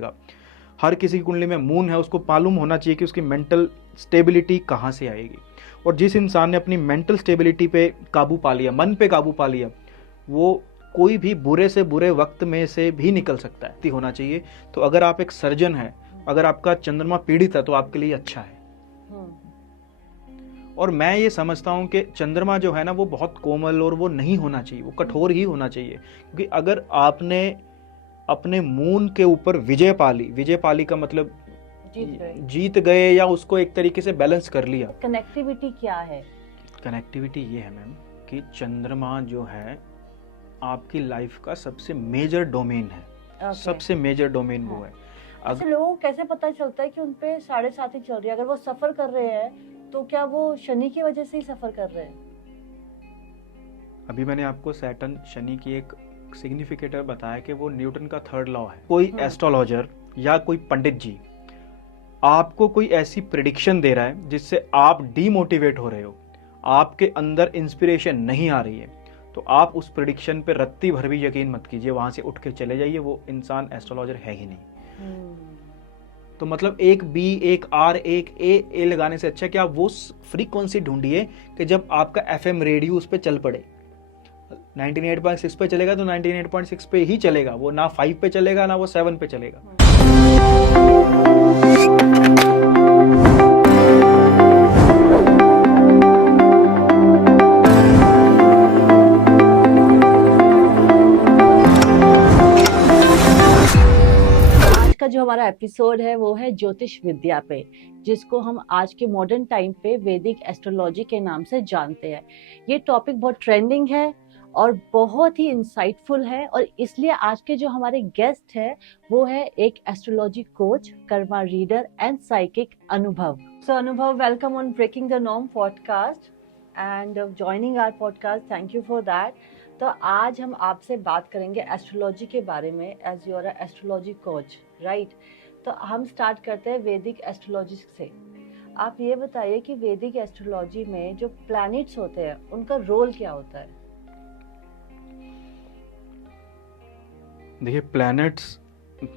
मिलेगा। हर किसी की कुंडली में मून है, उसको मालूम होना चाहिए कि उसकी मेंटल स्टेबिलिटी कहाँ से आएगी। और जिस इंसान ने अपनी मेंटल स्टेबिलिटी पे काबू पा लिया, मन पे काबू पा लिया, वो कोई भी बुरे से बुरे वक्त में से भी निकल सकता है, होना चाहिए। तो अगर आप एक सर्जन है, अगर आपका चंद्रमा पीड़ित है, तो आपके लिए अच्छा है। और मैं ये समझता हूँ कि चंद्रमा जो है ना, वो बहुत कोमल और वो नहीं होना चाहिए, वो कठोर ही होना चाहिए। क्योंकि अगर आपने अपने मून के ऊपर विजय पाली का मतलब जीत गए या उसको एक तरीके से बैलेंस कर लिया। कनेक्टिविटी क्या है? कनेक्टिविटी ये है मैम कि चंद्रमा जो है आपकी लाइफ का सबसे मेजर डोमेन है। सबसे मेजर डोमेन वो है। अच्छा, लोगों को कैसे पता चलता है कि उन पे 7.5 ही चल रही है? अगर वो सफर कर रहे हैं तो क्या वो शनि की वजह से ही सफर कर रहे हैं? अभी मैंने आपको सैटर्न शनि की एक सिग्निफिकेटर बताया कि वो न्यूटन का 3rd लॉ है। कोई एस्ट्रोलॉजर या कोई पंडित जी आपको कोई ऐसी प्रिडिक्शन दे रहा है जिससे आप डीमोटिवेट हो रहे हो, आपके अंदर इंस्पिरेशन नहीं आ रही है, तो आप उस प्रिडिक्शन पे रत्ती भर भी यकीन मत कीजिए, वहां से उठ के चले जाइए। वो इंसान एस्ट्रोलॉजर है ही नहीं। तो मतलब एक बी, एक आर, एक ए लगाने से अच्छा कि आप वो फ्रीक्वेंसी ढूंढिए कि जब आपका FM रेडियो उस पर चल पड़े। 98.6 पे चलेगा तो 98.6 पे ही चलेगा, वो ना 5 पे चलेगा ना वो 7 पे चलेगा। का जो हमारा एपिसोड है वो है ज्योतिष विद्या पे, जिसको हम आज के मॉडर्न टाइम पे वैदिक एस्ट्रोलॉजी के नाम से जानते हैं। ये टॉपिक बहुत ट्रेंडिंग है और बहुत ही इंसाइटफुल है, और इसलिए आज के जो हमारे गेस्ट है वो है एक astrology coach, karma reader and psychic Anubhav. So Anubhav, welcome on breaking the norm podcast and joining our podcast. Thank you for that. तो आज हम आपसे बात करेंगे एस्ट्रोलॉजी के बारे में, as you are a astrology coach, right? तो हम स्टार्ट करते हैं वैदिक एस्ट्रोलॉजी से। आप ये बताइए कि वैदिक एस्ट्रोलॉजी में जो प्लैनेट्स होते हैं उनका रोल क्या होता है? देखिए, प्लैनेट्स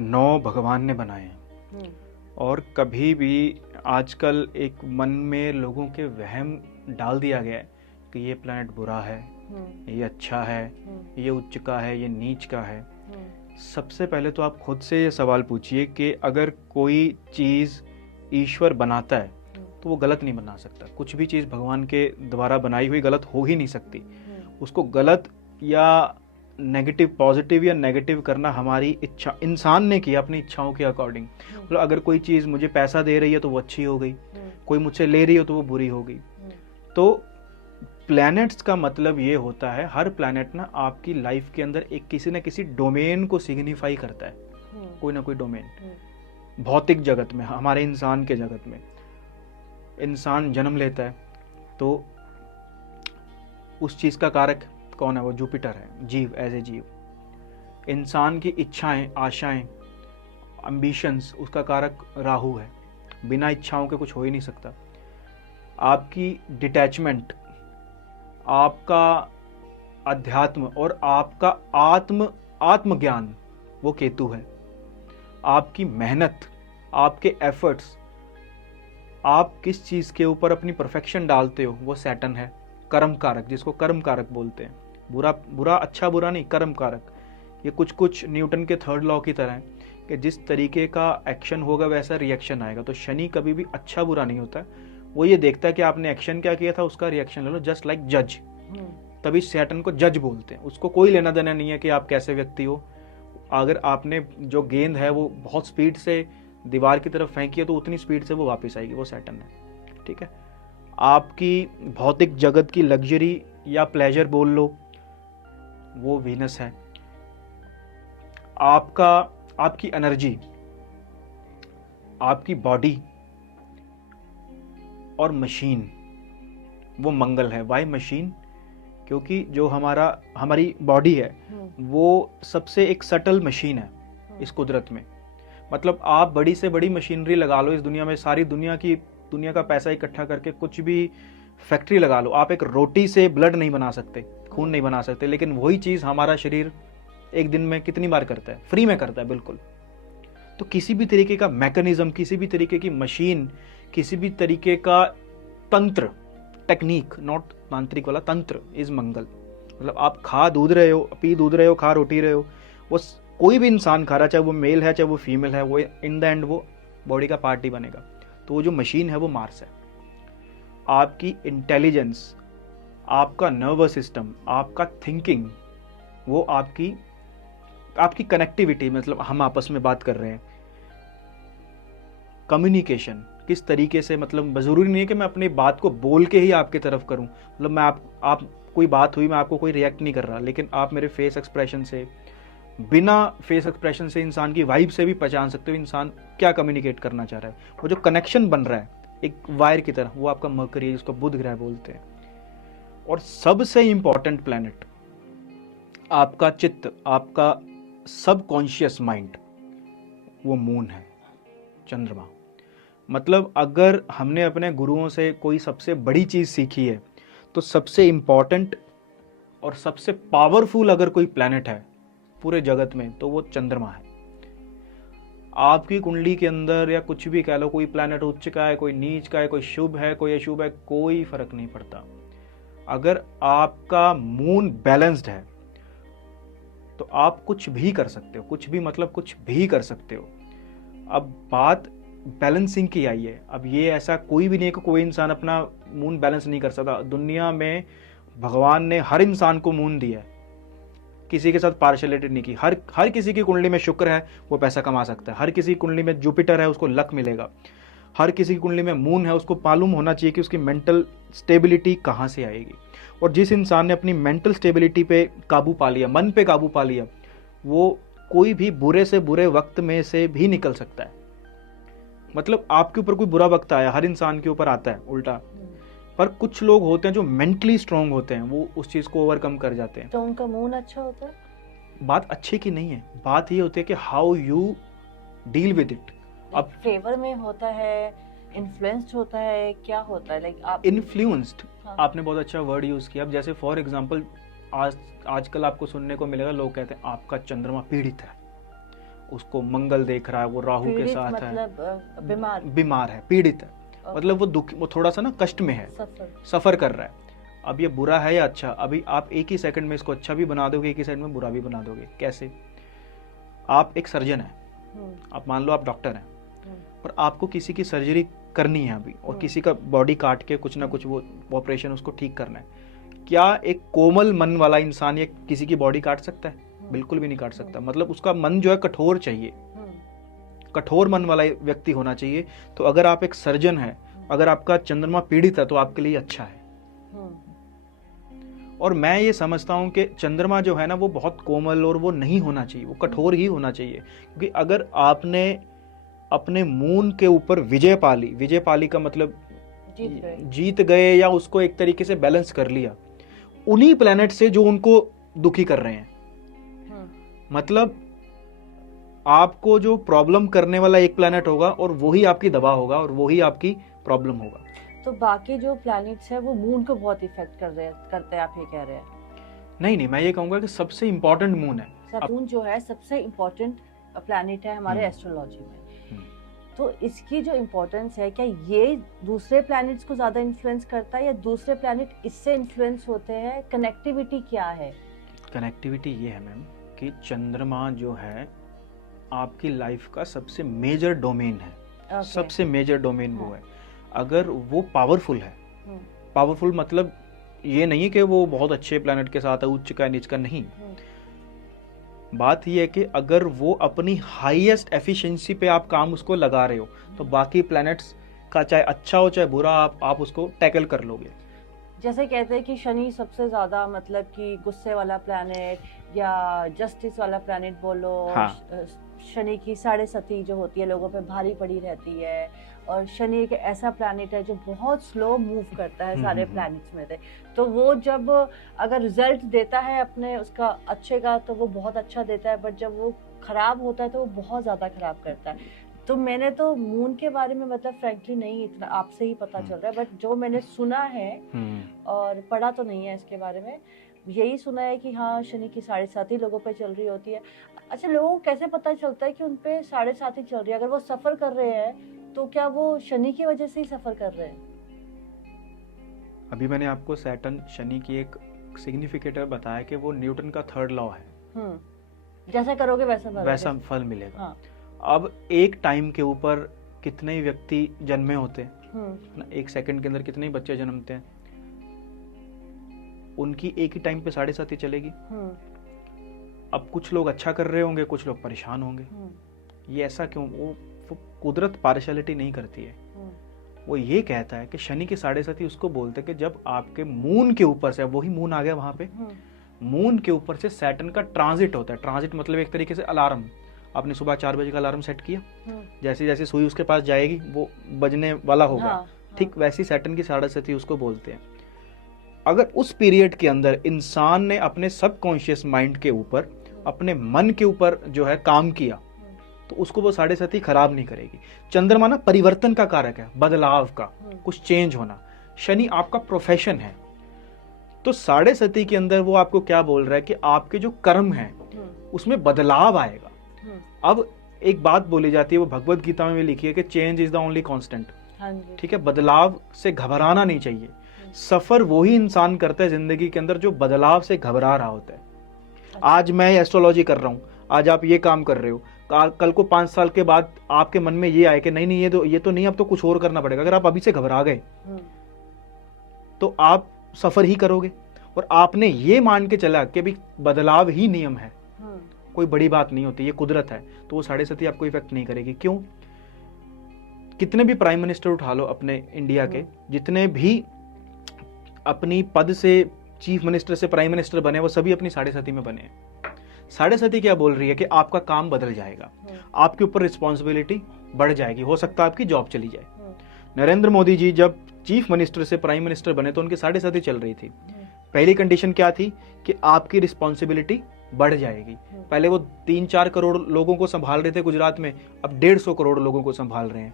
9 भगवान ने बनाए हैं, और कभी भी आजकल एक मन में लोगों के वहम डाल दिया गया है कि ये प्लैनेट बुरा है, ये अच्छा है, ये उच्च का है, ये नीच का है। सबसे पहले तो आप खुद से ये सवाल पूछिए कि अगर कोई चीज़ ईश्वर बनाता है तो वो गलत नहीं बना सकता। कुछ भी चीज़ भगवान के द्वारा बनाई हुई गलत हो ही नहीं सकती। उसको गलत या नेगेटिव, पॉजिटिव या नेगेटिव करना हमारी इच्छा, इंसान ने किया अपनी इच्छाओं के अकॉर्डिंग। मतलब अगर कोई चीज़ मुझे पैसा दे रही है तो वो अच्छी हो गई, कोई मुझसे ले रही हो तो वो बुरी हो गई। तो प्लैनेट्स का मतलब ये होता है, हर प्लैनेट ना आपकी लाइफ के अंदर एक किसी न किसी डोमेन को सिग्निफाई करता है, कोई ना कोई डोमेन। भौतिक जगत में, हमारे इंसान के जगत में, इंसान जन्म लेता है तो उस चीज़ का कारक कौन है? वो जुपिटर है, जीव, एज ए जीव। इंसान की इच्छाएं, आशाएं, एम्बिशंस, उसका कारक राहु है। बिना इच्छाओं के कुछ हो ही नहीं सकता। आपकी डिटैचमेंट, आपका अध्यात्म और आपका आत्मज्ञान, वो केतु है। आपकी मेहनत, आपके एफर्ट्स, आप किस चीज़ के ऊपर अपनी परफेक्शन डालते हो, वो सैटर्न है। कर्म कारक, जिसको कर्म कारक बोलते हैं। बुरा अच्छा बुरा नहीं, कर्म कारक। ये कुछ न्यूटन के 3rd लॉ की तरह है कि जिस तरीके का एक्शन होगा वैसा रिएक्शन आएगा। तो शनि कभी भी अच्छा बुरा नहीं होता, वो ये देखता है कि आपने एक्शन क्या किया था, उसका रिएक्शन ले लो, जस्ट लाइक जज। तभी सैटर्न को जज बोलते हैं। उसको कोई लेना देना नहीं है कि आप कैसे व्यक्ति हो। अगर आपने जो गेंद है वो बहुत स्पीड से दीवार की तरफ फेंकी है तो उतनी स्पीड से वो वापस आएगी, वो सैटर्न है। ठीक है। आपकी भौतिक जगत की लग्जरी या प्लेजर बोल लो, वो वीनस है। आपकी एनर्जी, आपकी बॉडी और मशीन, वो मंगल है। Why machine? क्योंकि जो हमारी बॉडी है वो सबसे एक सटल मशीन है इस कुदरत में। मतलब आप बड़ी से बड़ी मशीनरी लगा लो इस दुनिया में, सारी दुनिया का पैसा इकट्ठा करके कुछ भी फैक्ट्री लगा लो, आप एक रोटी से ब्लड नहीं बना सकते, खून नहीं बना सकते। लेकिन वही चीज़ हमारा शरीर एक दिन में कितनी बार करता है? फ्री में करता है, बिल्कुल। तो किसी भी तरीके का मैकेनिज्म, किसी भी तरीके की मशीन, किसी भी तरीके का तंत्र, टेक्निक, नॉट तांत्रिक वाला, तंत्र इज मंगल। मतलब आप खा दूध रहे हो, पी दूध रहे हो, खा रोटी रहे हो, वो कोई भी इंसान खा रहा है, चाहे वो मेल है चाहे वो फीमेल है, वो इन द एंड वो बॉडी का पार्ट ही बनेगा। तो वो जो मशीन है वो मार्स है। आपकी इंटेलिजेंस, आपका नर्वस सिस्टम, आपका थिंकिंग, वो आपकी कनेक्टिविटी, मतलब हम आपस में बात कर रहे हैं, कम्युनिकेशन किस तरीके से, मतलब जरूरी नहीं है कि मैं अपनी बात को बोल के ही आपके तरफ करूं। मतलब मैं आप कोई बात हुई, मैं आपको कोई रिएक्ट नहीं कर रहा, लेकिन आप मेरे फेस एक्सप्रेशन से, बिना फेस एक्सप्रेशन से, इंसान की वाइब से भी पहचान सकते हो इंसान क्या कम्युनिकेट करना चाह रहा है। वो जो कनेक्शन बन रहा है एक वायर की तरह, वो आपका मरकरी है, जिसको बुध ग्रह बोलते हैं। और सबसे इंपॉर्टेंट प्लैनेट, आपका चित्त, आपका सबकॉन्शियस माइंड, वो मून है, चंद्रमा। मतलब अगर हमने अपने गुरुओं से कोई सबसे बड़ी चीज सीखी है, तो सबसे इंपॉर्टेंट और सबसे पावरफुल अगर कोई प्लैनेट है पूरे जगत में, तो वो चंद्रमा है। आपकी कुंडली के अंदर या कुछ भी कह लो, कोई प्लैनेट उच्च का है, कोई नीच का है, कोई शुभ है, कोई अशुभ है, कोई फर्क नहीं पड़ता। अगर आपका मून बैलेंस्ड है तो आप कुछ भी कर सकते हो, कुछ भी मतलब कुछ भी कर सकते हो। अब बात बैलेंसिंग की आई है। अब ये ऐसा कोई भी नहीं है कि कोई इंसान अपना मून बैलेंस नहीं कर सकता। दुनिया में भगवान ने हर इंसान को मून दिया है, किसी के साथ पार्शलिटी नहीं की। हर किसी की कुंडली में शुक्र है, वो पैसा कमा सकता है। हर किसी की कुंडली में जुपिटर है, उसको लक मिलेगा। हर किसी की कुंडली में मून है, उसको मालूम होना चाहिए कि उसकी मेंटल स्टेबिलिटी कहाँ से आएगी। और जिस इंसान ने अपनी मेंटल स्टेबिलिटी पे काबू पा लिया, मन पे काबू पा लिया, वो कोई भी बुरे से बुरे वक्त में से भी निकल सकता है। मतलब आपके ऊपर कोई बुरा वक्त आया, हर इंसान के ऊपर आता है उल्टा, पर कुछ लोग होते हैं जो मेंटली स्ट्रांग होते हैं, वो उस चीज को ओवरकम कर जाते हैं। तो उनका मून अच्छा होता है? बात अच्छे की नहीं है, बात ये होती है कि how you deal with it. अब फेवर में होता है, इन्फ्लुएंस्ड होता है, क्या होता है? लाइक आप इन्फ्लुएंस्ड, हाँ। आपने बहुत अच्छा वर्ड यूज किया। अब जैसे फॉर एग्जांपल आजकल आपको सुनने को मिलेगा, लोग कहते हैं आपका चंद्रमा पीड़ित है, उसको मंगल देख रहा है, वो राहु के पीड़ित साथ मतलब बीमार है, पीड़ित है, मतलब वो दुख, वो थोड़ा सा ना कष्ट में है, सफर कर रहा है। अब ये बुरा है या अच्छा? अभी आप एक ही सेकंड में इसको अच्छा भी बना दोगे, एक ही सेकंड में बुरा भी बना दोगे। कैसे? आप एक सर्जन है, आप मान लो आप डॉक्टर हैं, और आपको किसी की सर्जरी करनी है अभी, और किसी का बॉडी काट के कुछ ना कुछ वो ऑपरेशन उसको ठीक करना है। क्या एक कोमल मन वाला इंसान ये किसी की बॉडी काट सकता है? बिल्कुल भी नहीं काट सकता। मतलब उसका मन जो है कठोर चाहिए, कठोर मन वाला व्यक्ति होना चाहिए। तो अगर आप एक सर्जन है, अगर आपका चंद्रमा पीड़ित है, तो आपके लिए अच्छा है। और मैं ये समझता हूं कि चंद्रमा जो है ना, वो बहुत कोमल और वो नहीं होना चाहिए, वो कठोर ही होना चाहिए। क्योंकि अगर आपने अपने मून के ऊपर विजय पाली का मतलब जीत गए, या उसको एक तरीके से बैलेंस कर लिया उन्हीं प्लैनेट से जो उनको दुखी कर रहे हैं। मतलब आपको जो प्रॉब्लम करने वाला एक प्लैनेट होगा, और वही आपकी दवा होगा, और वही आपकी प्रॉब्लम होगा। तो बाकी जो प्लैनेट्स है वो मून को बहुत इफेक्ट करते हैं, आप ये कह रहे हैं? नहीं, मैं ये कहूंगा कि सबसे इंपॉर्टेंट मून है। मून जो है सबसे इम्पोर्टेंट प्लैनेट है हमारे एस्ट्रोलॉजी में। तो इसकी जो इम्पोर्टेंस है, क्या ये दूसरे प्लैनेट्स को ज्यादा इन्फ्लुएंस करता है, या दूसरे प्लैनेट इससे इन्फ्लुएंस होते हैं? कनेक्टिविटी क्या है? कनेक्टिविटी ये है मैम कि चंद्रमा जो है आपकी लाइफ का सबसे मेजर डोमेन है। सबसे मेजर डोमेन वो है। अगर वो पावरफुल है, पावरफुल मतलब ये नहीं कि वो बहुत अच्छे प्लैनेट के साथ है, उच्च का नीच का नहीं। बात ये है कि अगर वो अपनी हाईएस्ट एफिशिएंसी पे आप काम उसको लगा रहे हो, तो बाकी प्लैनेट्स का चाहे अच्छा हो चाहे बुरा, आप उसको टैकल कर लोगे। जैसे कहते हैं कि शनि सबसे ज्यादा मतलब कि गुस्से वाला प्लैनेट, या जस्टिस वाला प्लैनेट बोलो। शनि की 7.5 जो होती है लोगों पे भारी पड़ी रहती है, और शनि एक ऐसा प्लैनेट है जो बहुत स्लो मूव करता है सारे प्लैनेट्स में से। तो वो जब अगर रिजल्ट देता है अपने उसका अच्छे का, तो वो बहुत अच्छा देता है, बट जब वो खराब होता है तो वो बहुत ज्यादा खराब करता है। तो मैंने तो मून के बारे में मतलब फ्रैंकली नहीं इतना, आपसे ही पता चल रहा है, बट जो मैंने सुना है और पढ़ा तो नहीं है इसके बारे में, यही सुना है कि हाँ शनि की 7.5 लोगों पे चल रही होती है। अच्छा, लोगों को कैसे पता चलता है कि उन पे 7.5 चल रही है? अगर वो सफर कर रहे हैं तो क्या वो शनि की वजह से ही सफर कर रहे हैं? अभी मैंने आपको सैटर्न शनि की एक सिग्निफिकेटर बताया कि वो न्यूटन का 3rd लॉ है, जैसा करोगे वैसा वैसा फल मिलेगा। हाँ। अब एक टाइम के ऊपर कितने ही व्यक्ति जन्मे होते हैं ना, एक सेकंड के अंदर कितने ही बच्चे जन्मते हैं, उनकी एक ही टाइम पे 7.5 चलेगी। अब कुछ लोग अच्छा कर रहे होंगे, कुछ लोग परेशान होंगे। ये ऐसा क्यों? वो कुदरत पार्शलिटी नहीं करती है। वो ये कहता है कि शनि की 7.5 उसको बोलते हैं कि जब आपके मून के ऊपर से, वही मून आ गया वहां पे, मून के ऊपर से सैटर्न का ट्रांजिट होता है। ट्रांजिट मतलब एक तरीके से अलार्म। आपने सुबह 4 बजे का अलार्म सेट किया, जैसे जैसे सुई उसके पास जाएगी वो बजने वाला होगा। ठीक वैसी सैटर्न की 7.5 उसको बोलते हैं। अगर उस पीरियड के अंदर इंसान ने अपने सबकॉन्शियस माइंड के ऊपर, अपने मन के ऊपर जो है काम किया, तो उसको वो 7.5 खराब नहीं करेगी। चंद्रमा ना परिवर्तन का कारक है, बदलाव का, कुछ चेंज होना। शनि आपका प्रोफेशन है, तो 7.5 के अंदर वो आपको क्या बोल रहा है कि आपके जो कर्म है उसमें बदलाव आएगा। अब एक बात बोली जाती है, वो भगवत गीता में भी लिखी है कि change is the only constant. ठीक है, बदलाव से घबराना नहीं चाहिए। सफर वही इंसान करता है जिंदगी के अंदर जो बदलाव से घबरा रहा होता है। आज मैं एस्ट्रोलॉजी कर रहा हूं, आज आप ये काम कर रहे हो, कल को 5 साल के बाद आपके मन में ये आए कि नहीं ये तो नहीं, अब तो कुछ और करना पड़ेगा। अगर आप अभी से घबरा गए तो आप सफर ही करोगे। और आपने ये मान के चला कि भाई बदलाव ही नियम है, कोई बड़ी बात नहीं होती, ये कुदरत है, तो वो 7.5 आपको इफेक्ट नहीं करेगी। क्यों? कितने भी प्राइम मिनिस्टर उठा लो अपने इंडिया के, जितने भी अपनी पद से चीफ मिनिस्टर से प्राइम मिनिस्टर बने, वो सभी अपनी 7.5 में बने। 7.5 क्या बोल रही है कि आपका काम बदल जाएगा, आपके ऊपर रिस्पॉन्सिबिलिटी बढ़ जाएगी, हो सकता है आपकी जॉब चली जाए। नरेंद्र मोदी जी जब चीफ मिनिस्टर से प्राइम मिनिस्टर बने तो उनकी 7.5 चल रही थी। पहली कंडीशन क्या थी कि आपकी रिस्पॉन्सिबिलिटी बढ़ जाएगी। पहले वो 3-4 करोड़ लोगों को संभाल रहे थे गुजरात में, अब 150 करोड़ लोगों को संभाल रहे हैं,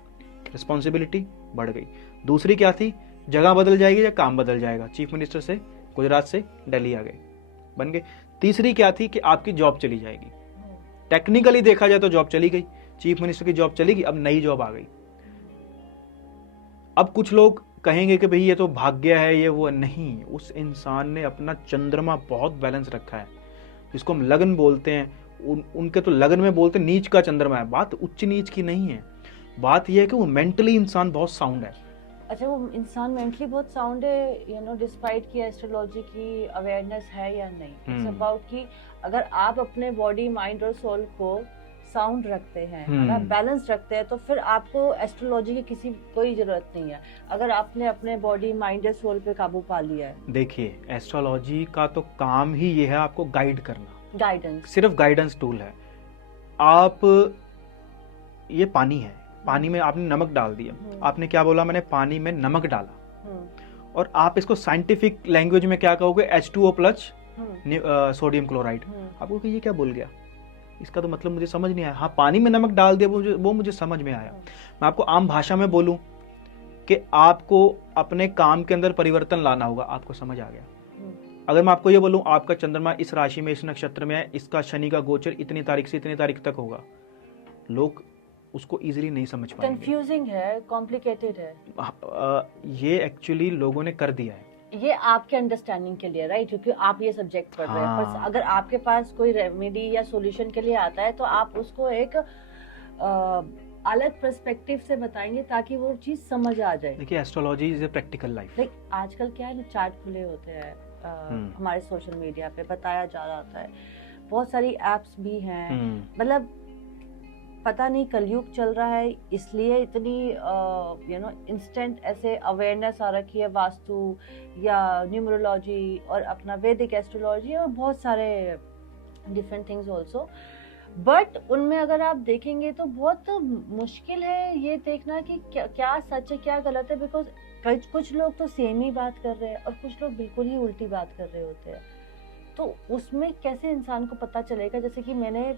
रिस्पॉन्सिबिलिटी बढ़ गई। दूसरी क्या थी? जगह बदल जाएगी या काम बदल जाएगा, चीफ मिनिस्टर से गुजरात से दिल्ली आ गए, बन गए। तीसरी क्या थी कि आपकी जॉब चली जाएगी। टेक्निकली देखा जाए तो जॉब चली गई, चीफ मिनिस्टर की जॉब चली गई, अब नई जॉब आ गई। अब कुछ लोग कहेंगे कि भाई ये तो भाग्य है, ये वो नहीं, उस इंसान ने अपना चंद्रमा बहुत बैलेंस रखा है, जिसको हम लगन बोलते हैं। उनके तो लगन में बोलते नीच का चंद्रमा है। बात उच्च नीच की नहीं है, बात यह है कि वो मेंटली इंसान बहुत साउंड है। अच्छा, वो इंसान मेंटली बहुत साउंड है, डिस्पाइट की एस्ट्रोलॉजी की अवेयरनेस है या नहीं। इट्स अबाउट कि अगर आप अपने बॉडी, माइंड और सोल को साउंड रखते हैं, अगर बैलेंस रखते हैं, तो फिर आपको एस्ट्रोलॉजी की कोई जरूरत नहीं है, अगर आपने अपने बॉडी, माइंड और सोल पे काबू पा लिया है। देखिए, एस्ट्रोलॉजी का तो काम ही ये है आपको गाइड करना, गाइडेंस, सिर्फ गाइडेंस टूल है। आप, ये पानी है, पानी में आपने नमक डाल दिया, आपने क्या बोला? मैंने पानी में नमक डाला, और आप इसको साइंटिफिक लैंग्वेज में क्या कहोगे? H2O+ sodium chloride. आपको ये क्या बोल गया? इसका तो मतलब मुझे समझ नहीं आया। हाँ, पानी में नमक डाल दिया, वो मुझे समझ में आया। मैं आपको आम भाषा में बोलूं कि आपको अपने काम के अंदर परिवर्तन लाना होगा, आपको समझ आ गया। अगर मैं आपको ये बोलूं आपका चंद्रमा इस राशि में, इस नक्षत्र में है, इसका शनि का गोचर इतनी तारीख से इतनी तारीख तक होगा, लोग उसको इजीली नहीं समझ पाएंगे। कंफ्यूजिंग है, कॉम्प्लिकेटेड है। ये एक्चुअली लोगों ने कर दिया है। ये आपके अंडरस्टैंडिंग के लिए, राइट? क्योंकि आप ये सब्जेक्ट पढ़ रहे हैं, पर अगर आपके पास कोई रेमेडी या सॉल्यूशन के लिए आता है तो आप उसको एक अलग पर्सपेक्टिव से बताएंगे ताकि वो चीज समझ आ जाए। देखिए, astrology is a practical life. आजकल क्या है ना, चार्ट खुले होते हैं हमारे सोशल मीडिया पे, बताया जा रहा होता है, बहुत सारी एप्स भी हैं। मतलब पता नहीं कलयुग चल रहा है इसलिए इतनी इंस्टेंट ऐसे अवेयरनेस आ रखी है, वास्तु या न्यूमरोलॉजी और अपना वैदिक एस्ट्रोलॉजी और बहुत सारे डिफरेंट थिंग्स ऑल्सो। बट उनमें अगर आप देखेंगे तो बहुत मुश्किल है ये देखना कि क्या सच है क्या गलत है, बिकॉज कुछ लोग तो सेम ही बात कर रहे हैं और कुछ लोग बिल्कुल ही उल्टी बात कर रहे होते हैं। तो उसमें कैसे इंसान को पता चलेगा? जैसे कि मैंने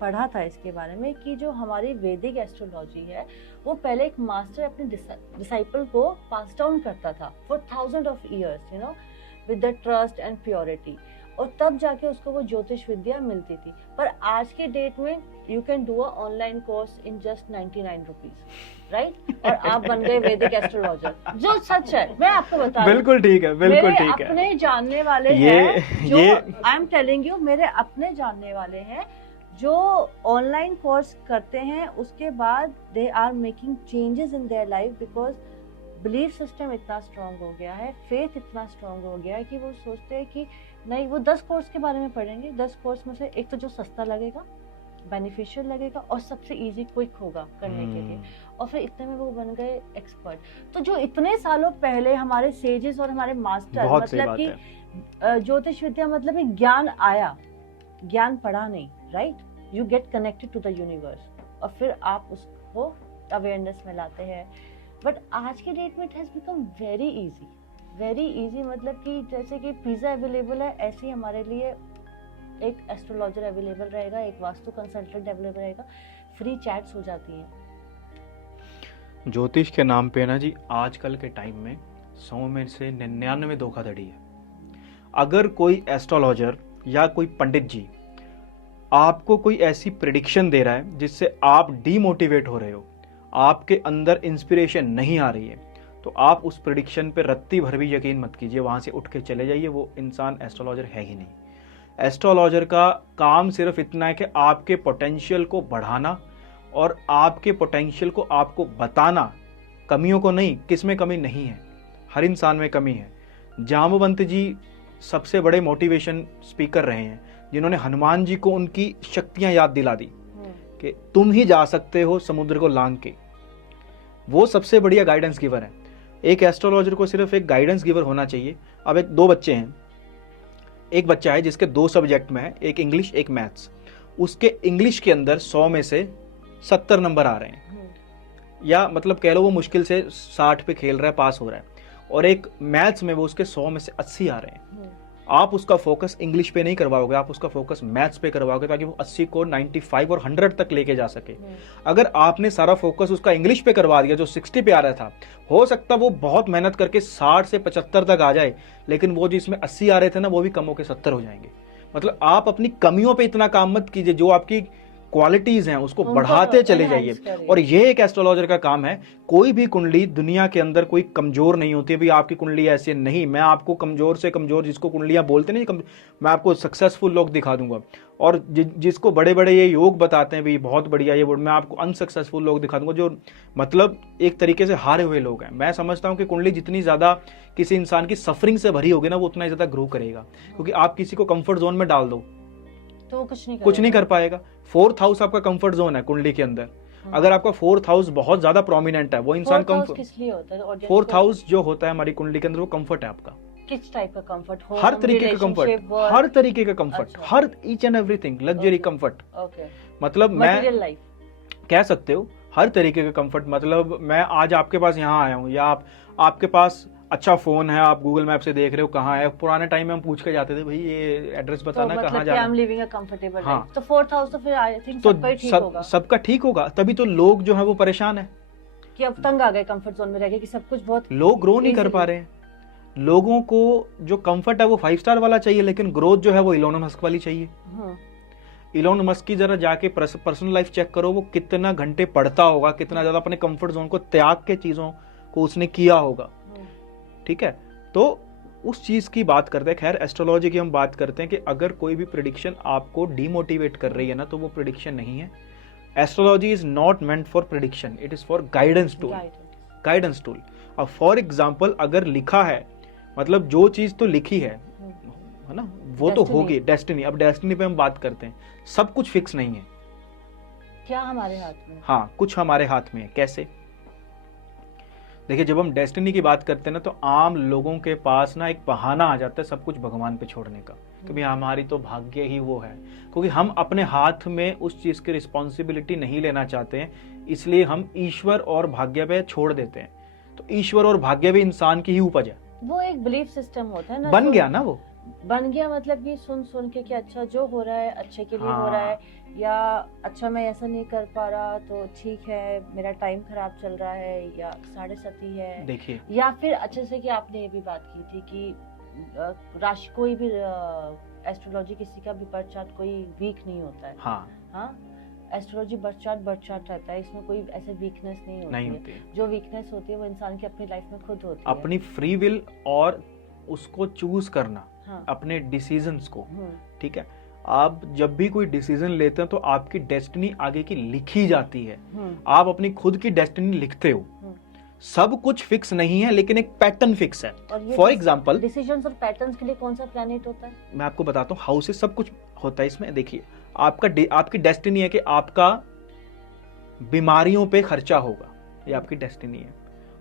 पढ़ा था इसके बारे में कि जो हमारी वैदिक एस्ट्रोलॉजी है वो पहले एक मास्टर अपने डिसाइपल को पास डाउन करता था for 1000 of years, with the trust and purity. और तब जाके उसको वो ज्योतिष विद्या मिलती थी। पर आज के डेट में you can do a online course in just 99 rupees, right? और आप बन गए वैदिक एस्ट्रोलॉजर, जो सच है, मैं आपको बता रही हूँ। बिल्कुल ठीक है, बिल्कुल ठीक है। मेरे अपने जानने वाले ये हैं जो, आई एम टेलिंग यू, मेरे अपने जानने वाले हैं जो ऑनलाइन कोर्स करते हैं, उसके बाद they are making changes in their life, because belief system इतना स्ट्रांग हो गया है, फेथ इतना स्ट्रांग हो गया है कि वो सोचते हैं कि नहीं, वो 10 कोर्स के बारे में पढ़ेंगे, 10 कोर्स में से एक तो जो सस्ता लगेगा, बेनिफिशियल लगेगा और सबसे इजी क्विक होगा करने के लिए, और फिर इतने में वो बन गए एक्सपर्ट। तो जो इतने सालों पहले हमारे सेजेस और हमारे मास्टर, मतलब कि ज्योतिष विद्या मतलब कि ज्ञान आया, ज्ञान पढ़ा नहीं, right? You get connected to the universe और फिर आप उसको अवेयरनेस में लाते हैं। बट आज के डेट में it has become very easy, मतलब कि जैसे कि पिज्जा अवेलेबल है, ऐसे ही हमारे लिए एक एस्ट्रोलॉजर अवेलेबल रहेगा, एक वास्तु कंसल्टेंट अवेलेबल रहेगा, फ्री चैट्स हो जाती हैं। ज्योतिष के नाम पे ना जी, आजकल के टाइम में 100 में से 99 धोखाधड़ी है। अगर कोई एस्ट्रोलॉजर या कोई पंडित जी आपको कोई ऐसी प्रिडिक्शन दे रहा है जिससे आप डीमोटिवेट हो रहे हो, आपके अंदर इंस्पिरेशन नहीं आ रही है, तो आप उस प्रिडिक्शन पे रत्ती भर भी यकीन मत कीजिए, वहाँ से उठ के चले जाइए। वो इंसान एस्ट्रोलॉजर है ही नहीं। एस्ट्रोलॉजर का काम सिर्फ इतना है कि आपके पोटेंशियल को बढ़ाना और आपके पोटेंशियल को आपको बताना, कमियों को नहीं। किस में कमी नहीं है? हर इंसान में कमी है। जाम्बवंत जी सबसे बड़े मोटिवेशन स्पीकर रहे हैं, जिन्होंने हनुमान जी को उनकी शक्तियां याद दिला दी कि तुम ही जा सकते हो समुद्र को लांघ के। वो सबसे बढ़िया गाइडेंस गिवर है। एक एस्ट्रोलॉजर को सिर्फ एक गाइडेंस गिवर होना चाहिए। अब दो बच्चे हैं, एक बच्चा है जिसके 2 सब्जेक्ट में है, एक इंग्लिश एक मैथ्स। उसके इंग्लिश के अंदर 100 में से 70 नंबर आ रहे हैं, या मतलब कह लो वो मुश्किल से 60 पे खेल रहा है, पास हो रहा है। और एक मैथ्स में वो उसके 100 में से 80 आ रहे हैं। आप उसका फोकस इंग्लिश पे नहीं करवाओगे, आप उसका फोकस मैथ्स पे करवाओगे, ताकि वो 80 को 95 और 100 तक लेके जा सके। अगर आपने सारा फोकस उसका इंग्लिश पे करवा दिया, जो 60 पे आ रहा था, हो सकता वो बहुत मेहनत करके 60 से 75 तक आ जाए, लेकिन वो जिसमें 80 आ रहे थे ना, वो भी कम होकर 70 हो जाएंगे। मतलब आप अपनी कमियों पे इतना काम मत कीजिए, जो आपकी क्वालिटीज हैं उसको बढ़ाते चले जाइए। और ये एक एस्ट्रोलॉजर का काम है। कोई भी कुंडली दुनिया के अंदर कोई कमजोर नहीं होती है। भाई आपकी कुंडली ऐसे नहीं, मैं आपको कमजोर से कमजोर, जिसको कुंडलियां बोलते नहीं, मैं आपको सक्सेसफुल लोग दिखा दूंगा। और जिसको बड़े बड़े ये योग बताते हैं भी बहुत बढ़िया ये, मैं आपको अनसक्सेसफुल लोग दिखा दूंगा, जो मतलब एक तरीके से हारे हुए लोग हैं। मैं समझता हूं कि कुंडली जितनी ज्यादा किसी इंसान की सफरिंग से भरी होगी ना, वो उतना ही ज्यादा ग्रो करेगा। क्योंकि आप किसी को कंफर्ट जोन में डाल दो तो कुछ नहीं कर पाएगा। 4th हाउस आपका कंफर्ट जोन है कुंडली के अंदर। अगर आपका 4th हाउस बहुत ज्यादा प्रोमिनेंट है, वो इंसान कंफर्ट, किस लिए होता है? 4th हाउस जो होता है हमारी कुंडली के अंदर, वो कंफर्ट है आपका। किस टाइप का कंफर्ट? हर तरीके का कंफर्ट, हर तरीके का comfort, her each and everything, luxury comfort. मतलब मैं कह सकते हो हर तरीके का कंफर्ट। मतलब मैं आज आपके पास यहाँ आया हूँ, या आपके पास अच्छा फोन है, आप गूगल मैप से देख रहे हो कहाँ है। पुराने टाइम में हम पूछ के जाते थे, भाई ये एड्रेस बताना, तो कहाँ जाना। हाँ, तो 4th हाउस तो फिर आई थिंक सबका ठीक होगा। सबका ठीक होगा, तभी तो लोग जो है वो परेशान है कि अब तंग आ गए कंफर्ट जोन में रह के, कि सब कुछ बहुत, लोग ग्रो नहीं कर पा रहे हैं। लोगों को जो कंफर्ट है वो 5 स्टार वाला चाहिए, लेकिन ग्रोथ जो है वो इलोन मस्क वाली चाहिए। इलोन मस्क की जरा जाके पर्सनल लाइफ चेक करो, वो कितना घंटे पढ़ता होगा, कितना ज्यादा अपने कंफर्ट जोन को त्याग के चीजों को उसने किया होगा। ठीक है, तो उस चीज की बात करते हैं। खैर, एस्ट्रोलॉजी की हम बात करते हैं कि अगर कोई भी प्रिडिक्शन आपको डिमोटिवेट कर रही है ना, तो वो प्रिडिक्शन नहीं है। Astrology is not meant for prediction, it is for guidance tool. Guidance tool. अब फॉर एग्जाम्पल, अगर लिखा है, मतलब जो चीज तो लिखी है ना, वो तो होगी। डेस्टिनी, अब डेस्टिनी पे हम बात करते हैं। सब कुछ फिक्स नहीं है। क्या हमारे हाथ में? हाँ, कुछ हमारे हाथ में है। कैसे? देखिए, जब हम डेस्टिनी की बात करते हैं ना, तो आम लोगों के पास ना एक बहाना आ जाता है सब कुछ भगवान पे छोड़ने का, कि भाई हमारी तो भाग्य ही वो है। क्योंकि हम अपने हाथ में उस चीज की रिस्पॉन्सिबिलिटी नहीं लेना चाहते हैं, इसलिए हम ईश्वर और भाग्य पे छोड़ देते हैं। तो ईश्वर और भाग्य भी इंसान की ही उपज है। वो एक बिलीफ सिस्टम होता है ना, बन गया ना, वो बन गया। मतलब कि सुन के कि अच्छा जो हो रहा है अच्छे के लिए हो रहा है, या अच्छा मैं ऐसा नहीं कर पा रहा तो ठीक है, मेरा टाइम खराब चल रहा है, या 7:30 है। देखिए, या फिर अच्छे से कि आपने ये भी बात की थी कि राशि, कोई भी एस्ट्रोलॉजी किसी का भी बर्थ चार्ट कोई वीक नहीं होता है। हाँ हाँ, एस्ट्रोलॉजी बर्थ चार्ट रहता है, इसमें कोई ऐसे वीकनेस नहीं होती नहीं है। होती है। जो वीकनेस होती है वो इंसान की अपनी लाइफ में खुद होती है। अपनी फ्री विल और उसको चूज करना, हाँ। अपने डिसीजंस को, हम्म, ठीक है। आप जब भी कोई डिसीजन लेते हैं तो आपकी डेस्टिनी आगे की लिखी जाती है। आप अपनी खुद की डेस्टिनी लिखते हो। सब कुछ फिक्स नहीं है लेकिन एक पैटर्न फिक्स है। फॉर एग्जाम्पल डिसीजंस और पैटर्न्स के लिए कौन सा प्लैनेट होता है? मैं आपको बताता हूँ, हाउसेस सब कुछ होता है इसमें। देखिए, आपकी डेस्टिनी है कि आपका बीमारियों पे खर्चा होगा, ये आपकी डेस्टिनी है।